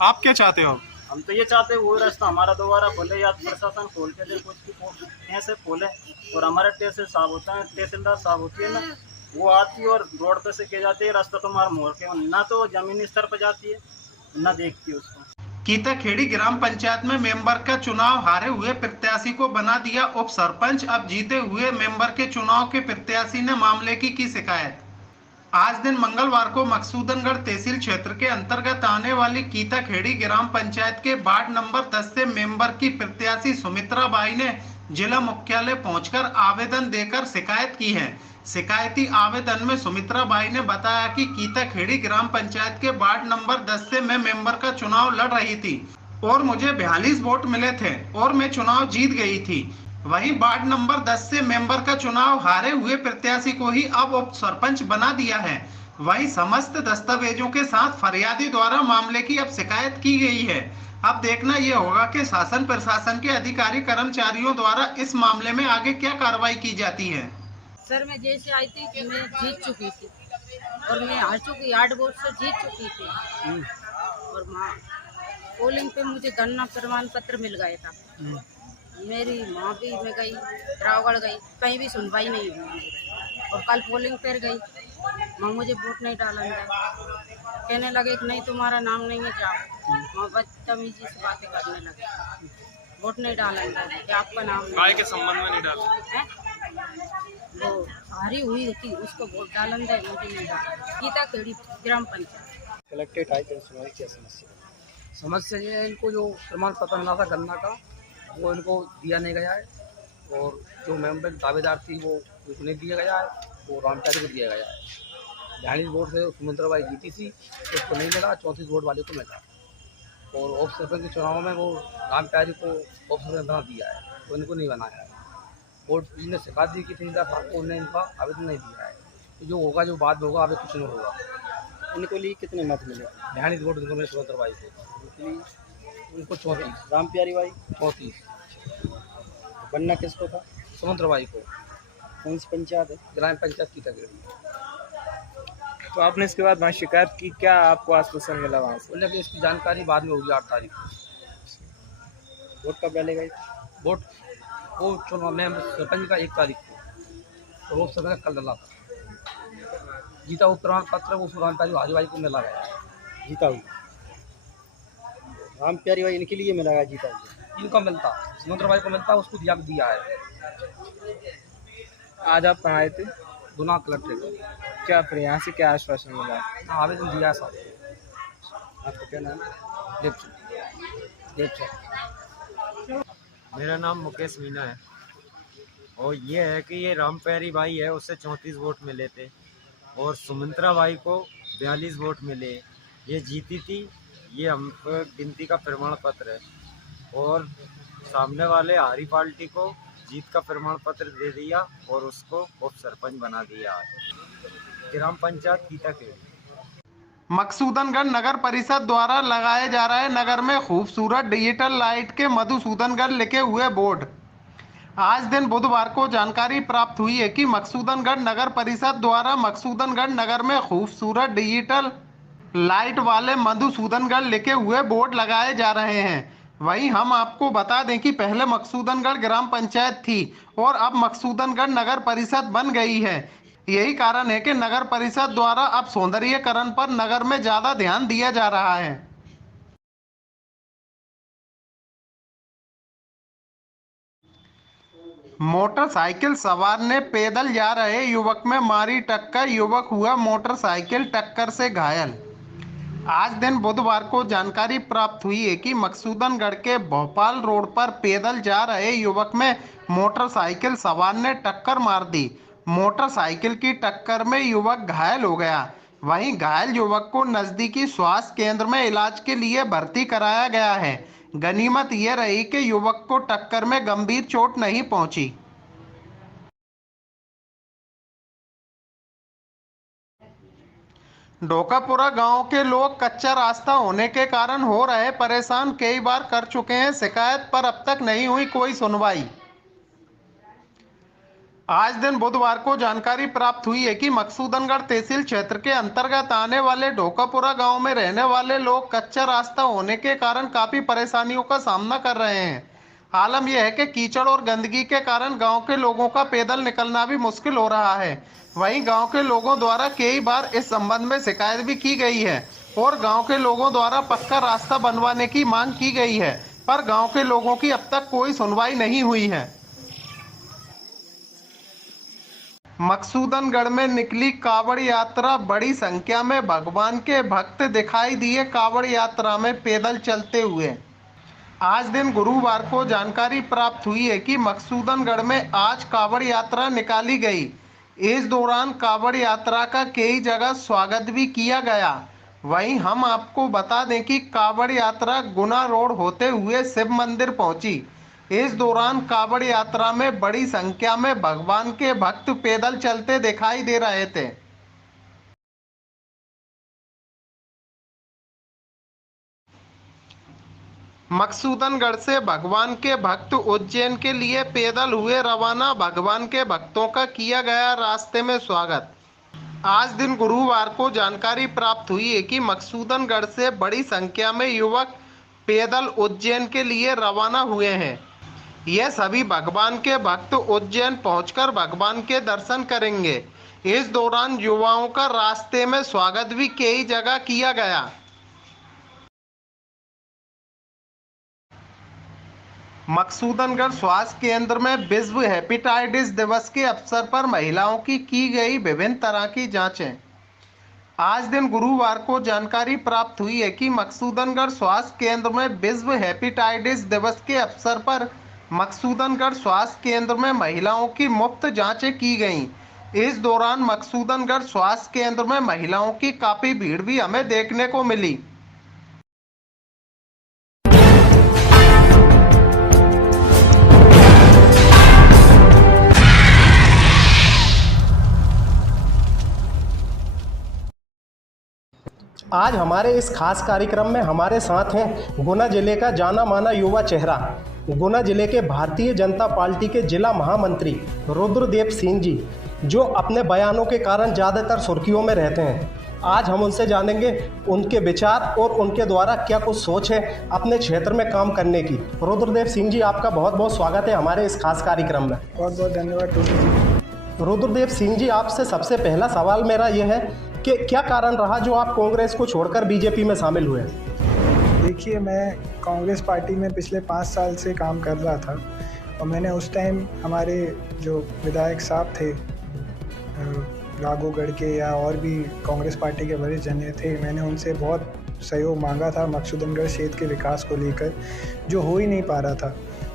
आप क्या चाहते हो? हम तो ये चाहते हैं वो रास्ता हमारा दोबारा खोले, या प्रशासन खोल के दे, कुछ भी ऐसे खोले। और हमारे तहसील साहब होता है, तहसीलदार साहब होती है ना, वो आती है और रोड पे से के जाती है, रास्ता तो हमारा मोड़ के ना तो जमीनी स्तर पर जाती है ना देखती है उसको। कीताखेड़ी ग्राम पंचायत में मेंबर का चुनाव हारे हुए प्रत्याशी को बना दिया उप सरपंच। अब जीते हुए मेंबर के चुनाव के प्रत्याशी ने मामले की शिकायत। आज दिन मंगलवार को मकसूदनगढ़ तहसील क्षेत्र के अंतर्गत आने वाली कीताखेड़ी ग्राम पंचायत के वार्ड नंबर 10 से मेंबर की प्रत्याशी सुमित्रा बाई ने जिला मुख्यालय पहुंचकर आवेदन देकर शिकायत की है। शिकायती आवेदन में सुमित्रा बाई ने बताया कि कीताखेड़ी ग्राम पंचायत के वार्ड नंबर 10 से मैं मेंबर का चुनाव लड़ रही थी और मुझे 42 वोट मिले थे और मैं चुनाव जीत गई थी। वहीं वार्ड नंबर 10 से मेंबर का चुनाव हारे हुए प्रत्याशी को ही अब उप सरपंच बना दिया है। वहीं समस्त दस्तावेजों के साथ फरियादी द्वारा मामले की अब शिकायत की गई है। अब देखना यह होगा कि शासन प्रशासन के अधिकारी कर्मचारियों द्वारा इस मामले में आगे क्या कार्रवाई की जाती है। सर मैं जैसे आई थी मैं जीत चुकी थी, और मैं हार चुकी 8 वोट से जीत चुकी थी, और पोलिंग पे मुझे गन्ना प्रमाण पत्र मिल गया था। मेरी माँ भी मैं गई, रावगढ़ गई, कहीं भी सुनवाई नहीं हुई। और कल पोलिंग पर गई, माँ मुझे वोट नहीं डाला, कहने लगे कि नहीं तुम्हारा नाम नहीं है, जाओ। माँ बदतमीजी से बातें करने लगे, वोट नहीं डाला, आपका नाम नहीं के संबंध में नहीं डाला, वो हारी हुई थी उसको वोट डालन दे, मुझे नहीं डाला। कीताखेड़ी ग्राम पंचायत कलेक्टेड आई सुनाई क्या समस्या ये है, इनको जो प्रमाण पत्र मिला था गन्ना का वो इनको दिया नहीं गया है, और जो मेंबर दावेदार थी वो उन्हें दिया गया है, वो रामचारी को दिया गया है। 42 वोट से सुमित्रा बाई जीती थी, उसको नहीं मिला, 34 वोट वाले को मिला। और उप सरपंच के चुनाव में वो रामचारी को उप सरपंच बना दिया है, तो इनको नहीं बनाया है। वोट इन्हें शिकायत दी कि तहसीलदार साहब को, उन्हें इनका आवेदन नहीं दिया है। तो जो होगा, जो बाद में होगा, आगे कुछ नहीं होगा। इनको लिए कितने मत मिले? 42 वोट इनको मिले सुमित्रा बाई को, उनको 34, राम प्यारी बाई 34। बनना किसको था? सुमित्रा बाई को। कौन सी पंचायत है? ग्राम पंचायत कीताखेड़ी। तो आपने इसके बाद वहाँ शिकायत की, क्या आपको आश्वासन मिला वहाँ से? बोले कि इसकी जानकारी बाद में होगी 8 तारीख को। वोट कब डाले गए? वोट वो चुनाव में सरपंच का 1 तारीख को, तो वो सरपंच कल डाला था। जीता हुआ प्रमाण पत्र वो राम प्यारी भाई को मिला गया। जीता हुआ राम प्यारी भाई इनके लिए मिला गया, जीता हुआ इनका मिलता, सुमित्रा बाई को मिलता, उसको दिया है। आज आप कहाँ आए थे? गुना कलेक्ट्रेट। क्या फिर यहाँ से क्या आश्वासन मिला? आवेदन दिया है साहब। आपका क्या नाम? देवचंद। मेरा नाम मुकेश मीना है, और ये है कि ये राम प्यारी बाई है, उससे 34 वोट मिले थे, और सुमित्रा बाई को 42 वोट मिले। ये जीती थी, ये हम गिनती का प्रमाण पत्र है, और सामने वाले हारी पार्टी को जीत का प्रमाण पत्र दे दिया और उसको उप सरपंच बना दिया। ग्राम पंचायत कीताखेड़ी। मकसूदनगढ़ नगर परिषद द्वारा लगाए जा रहे नगर में खूबसूरत डिजिटल लाइट के मधुसूदनगढ़ लिखे हुए बोर्ड। आज दिन बुधवार को जानकारी प्राप्त हुई है कि मकसूदनगढ़ नगर परिषद द्वारा मकसूदनगढ़ नगर में खूबसूरत डिजिटल लाइट वाले मधुसूदनगढ़ लिखे हुए बोर्ड लगाए जा रहे हैं। वहीं हम आपको बता दें कि पहले मकसूदनगढ़ ग्राम पंचायत थी और अब मकसूदनगढ़ नगर परिषद बन गई है। यही कारण है कि नगर परिषद द्वारा अब सौंदर्यीकरण पर नगर में ज्यादा ध्यान दिया जा रहा है। मोटरसाइकिल सवार ने पैदल जा रहे युवक में मारी टक्कर, युवक हुआ मोटरसाइकिल टक्कर से घायल। आज दिन बुधवार को जानकारी प्राप्त हुई है कि मकसूदनगढ़ के भोपाल रोड पर पैदल जा रहे युवक में मोटरसाइकिल सवार ने टक्कर मार दी। मोटरसाइकिल की टक्कर में युवक घायल हो गया। वहीं घायल युवक को नजदीकी स्वास्थ्य केंद्र में इलाज के लिए भर्ती कराया गया है। गनीमत यह रही कि युवक को टक्कर में गंभीर चोट नहीं पहुंची। ढोकापुरा गांव के लोग कच्चा रास्ता होने के कारण हो रहे परेशान, कई बार कर चुके हैं शिकायत पर अब तक नहीं हुई कोई सुनवाई। आज दिन बुधवार को जानकारी प्राप्त हुई है कि मकसूदनगढ़ तहसील क्षेत्र के अंतर्गत आने वाले ढोकापुरा गांव में रहने वाले लोग कच्चा रास्ता होने के कारण काफी परेशानियों का सामना कर रहे हैं। आलम यह है कि कीचड़ और गंदगी के कारण गांव के लोगों का पैदल निकलना भी मुश्किल हो रहा है। वहीं गांव के लोगों द्वारा कई बार इस संबंध में शिकायत भी की गई है और गांव के लोगों द्वारा पक्का रास्ता बनवाने की मांग की गई है, पर गांव के लोगों की अब तक कोई सुनवाई नहीं हुई है। मकसूदनगढ़ में निकली कावड़ यात्रा, बड़ी संख्या में भगवान के भक्त दिखाई दिए कावड़ यात्रा में पैदल चलते हुए। आज दिन गुरुवार को जानकारी प्राप्त हुई है कि मकसूदनगढ़ में आज कावड़ यात्रा निकाली गई। इस दौरान कावड़ यात्रा का कई जगह स्वागत भी किया गया। वहीं हम आपको बता दें कि कावड़ यात्रा गुना रोड होते हुए शिव मंदिर पहुंची। इस दौरान कावड़ यात्रा में बड़ी संख्या में भगवान के भक्त पैदल चलते दिखाई दे रहे थे। मकसूदनगढ़ से भगवान के भक्त उज्जैन के लिए पैदल हुए रवाना, भगवान के भक्तों का किया गया रास्ते में स्वागत। आज दिन गुरुवार को जानकारी प्राप्त हुई है कि मकसूदनगढ़ से बड़ी संख्या में युवक पैदल उज्जैन के लिए रवाना हुए हैं। यह सभी भगवान के भक्त उज्जैन पहुंचकर भगवान के दर्शन करेंगे। इस दौरान युवाओं का रास्ते में स्वागत भी कई जगह किया गया। मकसूदनगढ़ स्वास्थ्य केंद्र में विश्व हेपेटाइटिस दिवस के अवसर पर महिलाओं की गई विभिन्न तरह की जांचें। आज दिन गुरुवार को जानकारी प्राप्त हुई है कि मकसूदनगढ़ स्वास्थ्य केंद्र में विश्व हेपेटाइटिस दिवस के अवसर पर मकसूदनगढ़ स्वास्थ्य केंद्र में महिलाओं की मुफ्त जांचें की गईं। इस दौरान मकसूदनगढ़ स्वास्थ्य केंद्र में महिलाओं की काफी भीड़ भी हमें देखने को मिली। आज हमारे इस खास कार्यक्रम में हमारे साथ हैं गुना जिले का जाना माना युवा चेहरा, गुना जिले के भारतीय जनता पार्टी के जिला महामंत्री रुद्रदेव सिंह जी, जो अपने बयानों के कारण ज़्यादातर सुर्खियों में रहते हैं। आज हम उनसे जानेंगे उनके विचार और उनके द्वारा क्या कुछ सोच है अपने क्षेत्र में काम करने की। रुद्रदेव सिंह जी, आपका बहुत बहुत स्वागत है हमारे इस खास कार्यक्रम में। बहुत बहुत धन्यवाद टोटू जी। रुद्रदेव सिंह जी, आपसे सबसे पहला सवाल मेरा यह है कि क्या कारण रहा जो आप कांग्रेस को छोड़कर बीजेपी में शामिल हुए? देखिए, मैं कांग्रेस पार्टी में पिछले 5 साल से काम कर रहा था और मैंने उस टाइम हमारे जो विधायक साहब थे राघोगढ़ के या और भी कांग्रेस पार्टी के वरिष्ठ जन थे, मैंने उनसे बहुत सहयोग मांगा था मकसूदनगढ़ क्षेत्र के विकास को लेकर, जो हो ही नहीं पा रहा था।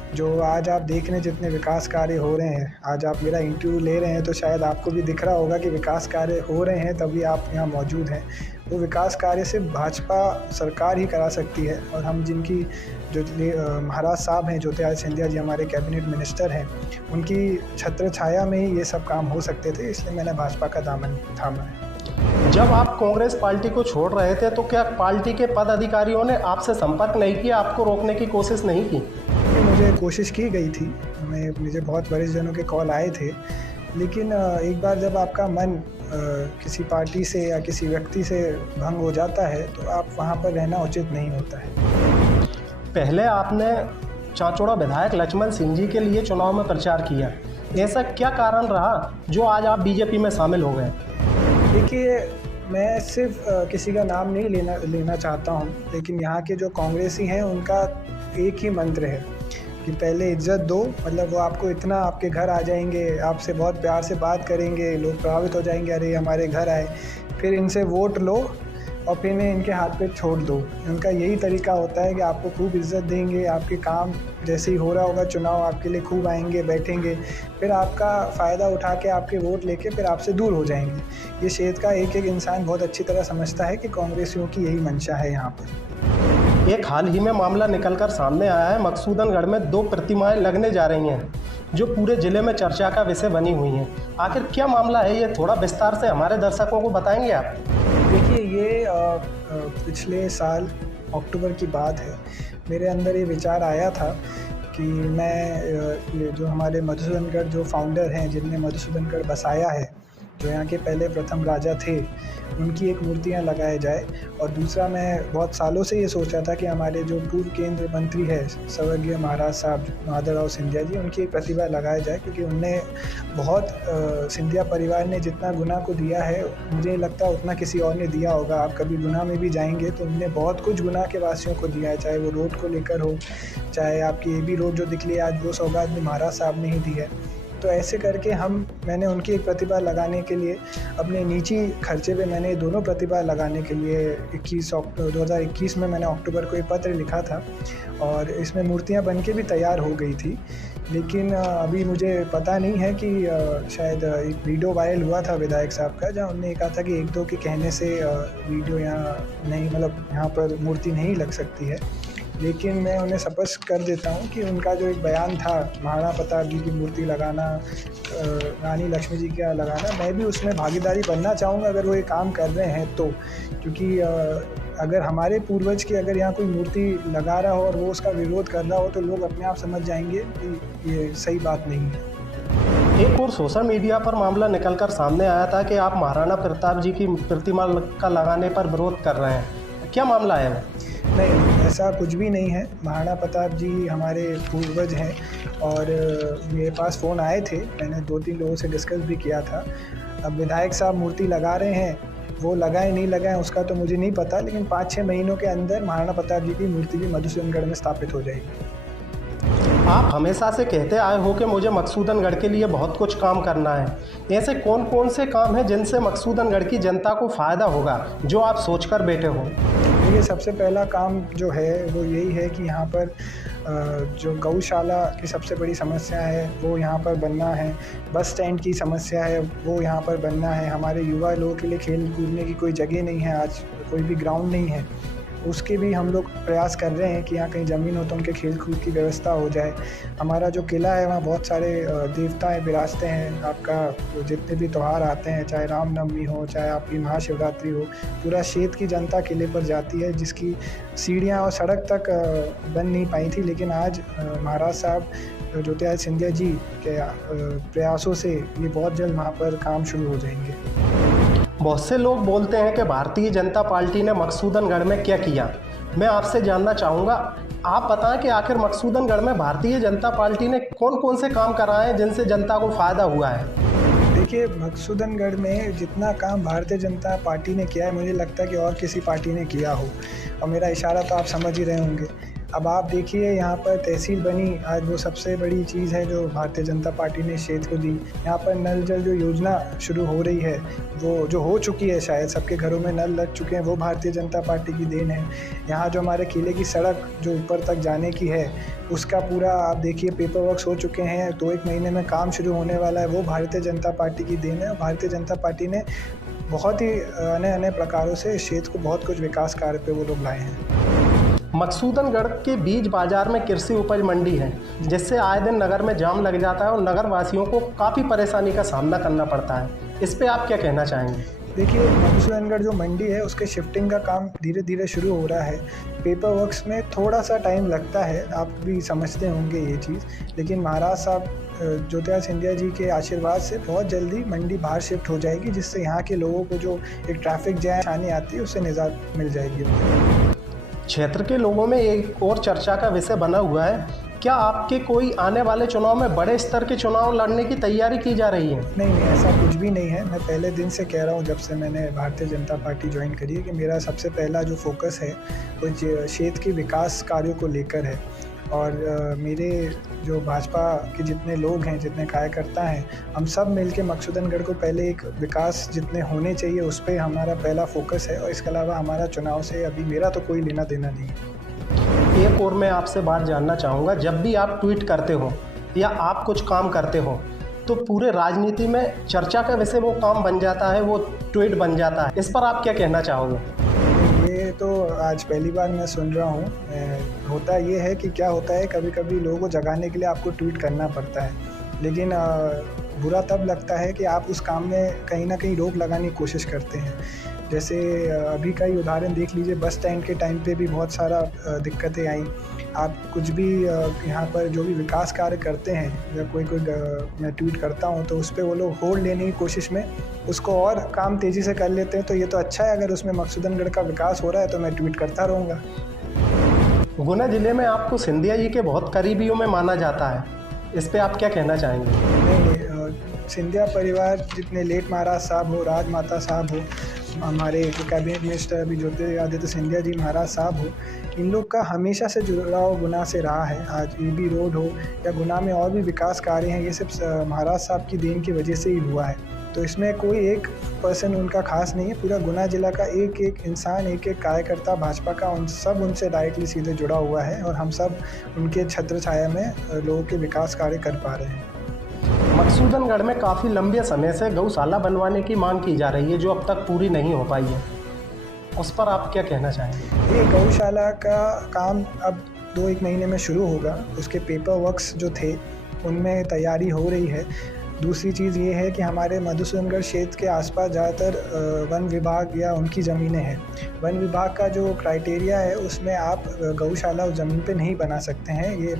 जो आज आप देख रहे हैं जितने विकास कार्य हो रहे हैं, आज आप मेरा इंटरव्यू ले रहे हैं तो शायद आपको भी दिख रहा होगा कि विकास कार्य हो रहे हैं, तभी आप यहाँ मौजूद हैं। वो विकास कार्य सिर्फ भाजपा सरकार ही करा सकती है और हम जिनकी जो महाराज साहब हैं, ज्योतिरादित्य सिंधिया जी हमारे कैबिनेट मिनिस्टर हैं, उनकी छत्र छाया में ही ये सब काम हो सकते थे, इसलिए मैंने भाजपा का दामन थामा है। जब आप कांग्रेस पार्टी को छोड़ रहे थे तो क्या पार्टी के पदाधिकारियों ने आपसे संपर्क नहीं किया, आपको रोकने की कोशिश नहीं की? मुझे कोशिश की गई थी, मुझे बहुत वरिष्ठ जनों के कॉल आए थे, लेकिन एक बार जब आपका मन किसी पार्टी से या किसी व्यक्ति से भंग हो जाता है तो आप वहाँ पर रहना उचित नहीं होता है। पहले आपने चाचौड़ा विधायक लक्ष्मण सिंह जी के लिए चुनाव में प्रचार किया, ऐसा क्या कारण रहा जो आज आप बीजेपी में शामिल हो गए? देखिए, मैं सिर्फ किसी का नाम नहीं लेना चाहता हूँ, लेकिन यहाँ के जो कांग्रेसी हैं उनका एक ही मंत्र है कि पहले इज्जत दो। मतलब वो आपको इतना आपके घर आ जाएंगे, आपसे बहुत प्यार से बात करेंगे, लोग प्रभावित हो जाएंगे, अरे हमारे घर आए, फिर इनसे वोट लो और फिर इन्हें इनके हाथ पे छोड़ दो। उनका यही तरीका होता है कि आपको खूब इज्जत देंगे, आपके काम जैसे ही हो रहा होगा चुनाव आपके लिए खूब आएंगे, बैठेंगे, फिर आपका फ़ायदा उठा के आपके वोट लेके फिर आपसे दूर हो जाएंगे। ये क्षेत्र का एक एक इंसान बहुत अच्छी तरह समझता है कि कांग्रेसियों की यही मंशा है यहाँ पर। एक हाल ही में मामला निकलकर सामने आया है, मकसूदनगढ़ में 2 प्रतिमाएं लगने जा रही हैं जो पूरे ज़िले में चर्चा का विषय बनी हुई हैं। आखिर क्या मामला है, ये थोड़ा विस्तार से हमारे दर्शकों को बताएंगे आप? देखिए, ये पिछले साल अक्टूबर की बात है। मेरे अंदर ये विचार आया था कि मैं ये जो हमारे मधुसूदनगढ़ जो फाउंडर हैं, जिनने मधुसूदनगढ़ बसाया है, जो यहाँ के पहले प्रथम राजा थे, उनकी एक मूर्तियाँ लगाए जाए। और दूसरा, मैं बहुत सालों से ये सोचा था कि हमारे जो पूर्व केंद्र मंत्री है स्वर्गीय महाराज साहब माधवराव सिंधिया जी, उनकी एक प्रतिभा लगाया जाए, क्योंकि उनने बहुत सिंधिया परिवार ने जितना गुना को दिया है, मुझे लगता है उतना किसी और ने दिया होगा। आप कभी गुना में भी जाएंगे तो उनने बहुत कुछ गुना के वासियों को दिया है, चाहे वो रोड को लेकर हो, चाहे आपकी AB रोड जो दिख रही है आज, वो सौगात भी महाराज साहब ने ही दी है। तो ऐसे करके मैंने उनकी एक प्रतिभा लगाने के लिए अपने निजी खर्चे पे मैंने दोनों प्रतिभा लगाने के लिए 2021 में मैंने अक्टूबर को एक पत्र लिखा था और इसमें मूर्तियां बनके भी तैयार हो गई थी। लेकिन अभी मुझे पता नहीं है कि शायद एक वीडियो वायरल हुआ था विधायक साहब का, जहाँ उन्होंने कहा था कि 1-2 के कहने से वीडियो यहाँ नहीं, मतलब यहाँ पर मूर्ति नहीं लग सकती है। लेकिन मैं उन्हें स्पष्ट कर देता हूँ कि उनका जो एक बयान था महाराणा प्रताप जी की मूर्ति लगाना, रानी लक्ष्मी जी का लगाना, मैं भी उसमें भागीदारी बनना चाहूँगा अगर वो ये काम कर रहे हैं तो। क्योंकि अगर हमारे पूर्वज की अगर यहाँ कोई मूर्ति लगा रहा हो और वो उसका विरोध कर रहा हो तो लोग अपने आप समझ जाएंगे कि ये सही बात नहीं है। एक और सोशल मीडिया पर मामला निकलकर सामने आया था कि आप महाराणा प्रताप जी की प्रतिमा का लगाने पर विरोध कर रहे हैं, क्या मामला है वो? नहीं, ऐसा कुछ भी नहीं है। महाराणा प्रताप जी हमारे पूर्वज हैं और मेरे पास फ़ोन आए थे, मैंने 2-3 लोगों से डिस्कस भी किया था। अब विधायक साहब मूर्ति लगा रहे हैं, वो लगाएं नहीं लगाएं उसका तो मुझे नहीं पता, लेकिन 5-6 महीनों के अंदर महाराणा प्रताप जी की मूर्ति भी मधुसूदनगढ़ में स्थापित हो जाएगी। आप हमेशा से कहते आए हो कि मुझे मकसूदनगढ़ के लिए बहुत कुछ काम करना है, ऐसे कौन कौन से काम हैं जिनसे मकसूदनगढ़ की जनता को फ़ायदा होगा जो आप सोचकर बैठे हो? देखिए, सबसे पहला काम जो है वो यही है कि यहाँ पर जो गौशाला की सबसे बड़ी समस्या है वो यहाँ पर बनना है, बस स्टैंड की समस्या है वो यहाँ पर बनना है, हमारे युवा लोगों के लिए खेल कूदने की कोई जगह नहीं है, आज कोई भी ग्राउंड नहीं है, उसके भी हम लोग प्रयास कर रहे हैं कि यहाँ कहीं ज़मीन हो तो उनके खेल कूद की व्यवस्था हो जाए। हमारा जो किला है वहाँ बहुत सारे देवताएं विराजते हैं, आपका जितने भी त्यौहार आते हैं, चाहे रामनवमी हो, चाहे आपकी महाशिवरात्रि हो, पूरा क्षेत्र की जनता किले पर जाती है, जिसकी सीढ़ियाँ और सड़क तक बन नहीं पाई थी। लेकिन आज महाराज साहब ज्योतिरादित्य सिंधिया जी के प्रयासों से ये बहुत जल्द वहाँ पर काम शुरू हो जाएंगे। बहुत से लोग बोलते हैं कि भारतीय जनता पार्टी ने मकसूदनगढ़ में क्या किया। मैं आपसे जानना चाहूँगा, आप बताएं कि आखिर मकसूदनगढ़ में भारतीय जनता पार्टी ने कौन कौन से काम कराए हैं जिनसे जनता को फ़ायदा हुआ है? देखिए, मकसूदनगढ़ में जितना काम भारतीय जनता पार्टी ने किया है, मुझे लगता है कि और किसी पार्टी ने किया हो, और मेरा इशारा तो आप समझ ही रहे होंगे। अब आप देखिए, यहाँ पर तहसील बनी, आज वो सबसे बड़ी चीज़ है जो भारतीय जनता पार्टी ने क्षेत्र को दी। यहाँ पर नल जल जो योजना शुरू हो रही है, वो जो हो चुकी है, शायद सबके घरों में नल लग चुके हैं, वो भारतीय जनता पार्टी की देन है। यहाँ जो हमारे किले की सड़क जो ऊपर तक जाने की है, उसका पूरा आप देखिए पेपर वर्क हो चुके हैं, 2-1 महीने में काम शुरू होने वाला है, वो भारतीय जनता पार्टी की देन है। और भारतीय जनता पार्टी ने बहुत ही अन्य प्रकारों से इस क्षेत्र को बहुत कुछ विकास कार्य पे वो लोग लाए हैं। मकसूदनगढ़ के बीच बाजार में कृषि उपज मंडी है, जिससे आए दिन नगर में जाम लग जाता है और नगर वासियों को काफ़ी परेशानी का सामना करना पड़ता है। इस पे आप क्या कहना चाहेंगे? देखिए, मधुसूदनगढ़ जो मंडी है उसके शिफ्टिंग का काम धीरे धीरे शुरू हो रहा है। पेपर वर्क्स में थोड़ा सा टाइम लगता है, आप भी समझते होंगे ये चीज़, लेकिन महाराज साहब ज्योतिराज सिंधिया जी के आशीर्वाद से बहुत जल्दी मंडी बाहर शिफ्ट हो जाएगी, जिससे यहाँ के लोगों को जो एक ट्रैफिक जैम आने आती है उससे निजात मिल जाएगी। क्षेत्र के लोगों में एक और चर्चा का विषय बना हुआ है, क्या आपके कोई आने वाले चुनाव में बड़े स्तर के चुनाव लड़ने की तैयारी की जा रही है? नहीं, ऐसा कुछ भी नहीं है। मैं पहले दिन से कह रहा हूँ, जब से मैंने भारतीय जनता पार्टी ज्वाइन करी है, कि मेरा सबसे पहला जो फोकस है वो क्षेत्र के विकास कार्यों को लेकर है। और मेरे जो भाजपा के जितने लोग हैं, जितने कार्यकर्ता हैं, हम सब मिलके मकसूदनगढ़ को पहले एक विकास जितने होने चाहिए उस पर हमारा पहला फोकस है। और इसके अलावा हमारा चुनाव से अभी मेरा तो कोई लेना देना नहीं है। एक और मैं आपसे बात जानना चाहूँगा, जब भी आप ट्वीट करते हो या आप कुछ काम करते हो तो पूरे राजनीति में चर्चा का विषय वो काम बन जाता है, वो ट्वीट बन जाता है, इस पर आप क्या कहना चाहोगे? ये तो आज पहली बार मैं सुन रहा हूँ। होता ये है कि क्या होता है, कभी कभी लोगों को जगाने के लिए आपको ट्वीट करना पड़ता है, लेकिन बुरा तब लगता है कि आप उस काम में कहीं ना कहीं रोक लगाने की कोशिश करते हैं। जैसे अभी का ही उदाहरण देख लीजिए, बस स्टैंड के टाइम पे भी बहुत सारा दिक्कतें आई। आप कुछ भी यहाँ पर जो भी विकास कार्य करते हैं या कोई मैं ट्वीट करता हूँ तो उस पर वो लोग होल्ड लेने की कोशिश में उसको और काम तेज़ी से कर लेते हैं। तो ये तो अच्छा है, अगर उसमें मकसूदनगढ़ का विकास हो रहा है तो मैं ट्वीट करता रहूँगा। गुना जिले में आपको सिंधिया जी के बहुत करीबियों में माना जाता है, इस पर आप क्या कहना चाहेंगे? नहीं, सिंधिया परिवार जितने लेट महाराज साहब हो, राजमाता साहब हो, हमारे कैबिनेट मिनिस्टर अभी ज्योतिरादित्य सिंधिया जी महाराज साहब हो, इन लोग का हमेशा से जुड़ाव गुना से रहा है। आज EB रोड हो या गुना में और भी विकास कार्य हैं, ये सब महाराज साहब की देन की वजह से ही हुआ है। तो इसमें कोई एक पर्सन उनका खास नहीं है, पूरा गुना जिला का एक एक इंसान, एक एक कार्यकर्ता भाजपा का उनसे डायरेक्टली सीधे जुड़ा हुआ है और हम सब उनके छत्र छाया में लोगों के विकास कार्य कर पा रहे हैं। मकसूदनगढ़ में काफ़ी लंबे समय से गौशाला बनवाने की मांग की जा रही है, जो अब तक पूरी नहीं हो पाई है, उस पर आप क्या कहना चाहेंगे? ये गौशाला का काम अब 2-1 महीने में शुरू होगा। उसके पेपर वर्क्स जो थे उनमें तैयारी हो रही है। दूसरी चीज़ ये है कि हमारे मधुसूदनगढ़ क्षेत्र के आसपास ज़्यादातर वन विभाग या उनकी ज़मीनें हैं। वन विभाग का जो क्राइटेरिया है उसमें आप गौशाला उस ज़मीन पे नहीं बना सकते हैं। ये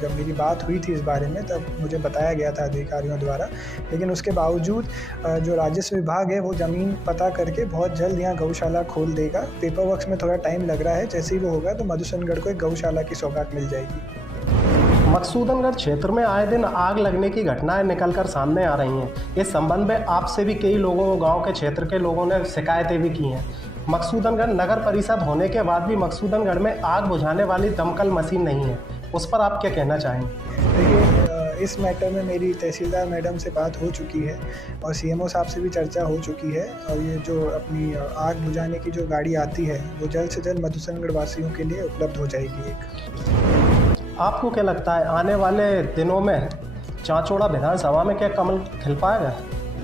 जब मेरी बात हुई थी इस बारे में तब मुझे बताया गया था अधिकारियों द्वारा, लेकिन उसके बावजूद जो राजस्व विभाग है वो ज़मीन पता करके बहुत जल्द यहाँ गौशाला खोल देगा। पेपर वर्क्स में थोड़ा टाइम लग रहा है, जैसे ही वो होगा तो मधुसूदनगढ़ को एक गौशाला की सौगात मिल जाएगी। मकसूदनगढ़ क्षेत्र में आए दिन आग लगने की घटनाएं निकलकर सामने आ रही हैं। इस संबंध में आपसे भी कई लोगों, गांव के क्षेत्र के लोगों ने शिकायतें भी की हैं। मकसूदनगढ़ नगर परिषद होने के बाद भी मकसूदनगढ़ में आग बुझाने वाली दमकल मशीन नहीं है, उस पर आप क्या कहना चाहेंगे? देखिए, इस मैटर में मेरी तहसीलदार मैडम से बात हो चुकी है और CMO साहब से भी चर्चा हो चुकी है, और ये जो अपनी आग बुझाने की जो गाड़ी आती है वो जल्द से जल्द मधुसूदनगढ़ वासियों के लिए उपलब्ध हो जाएगी। आपको क्या लगता है आने वाले दिनों में चांचौड़ा विधानसभा में क्या कमल खिल पाएगा?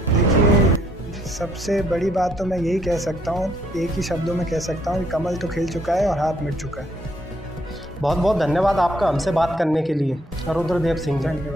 देखिए, सबसे बड़ी बात तो मैं यही कह सकता हूँ, एक ही शब्दों में कह सकता हूँ कि कमल तो खिल चुका है और हाथ मिट चुका है। बहुत बहुत धन्यवाद आपका हमसे बात करने के लिए, रुद्रदेव सिंह जी। धन्यवाद।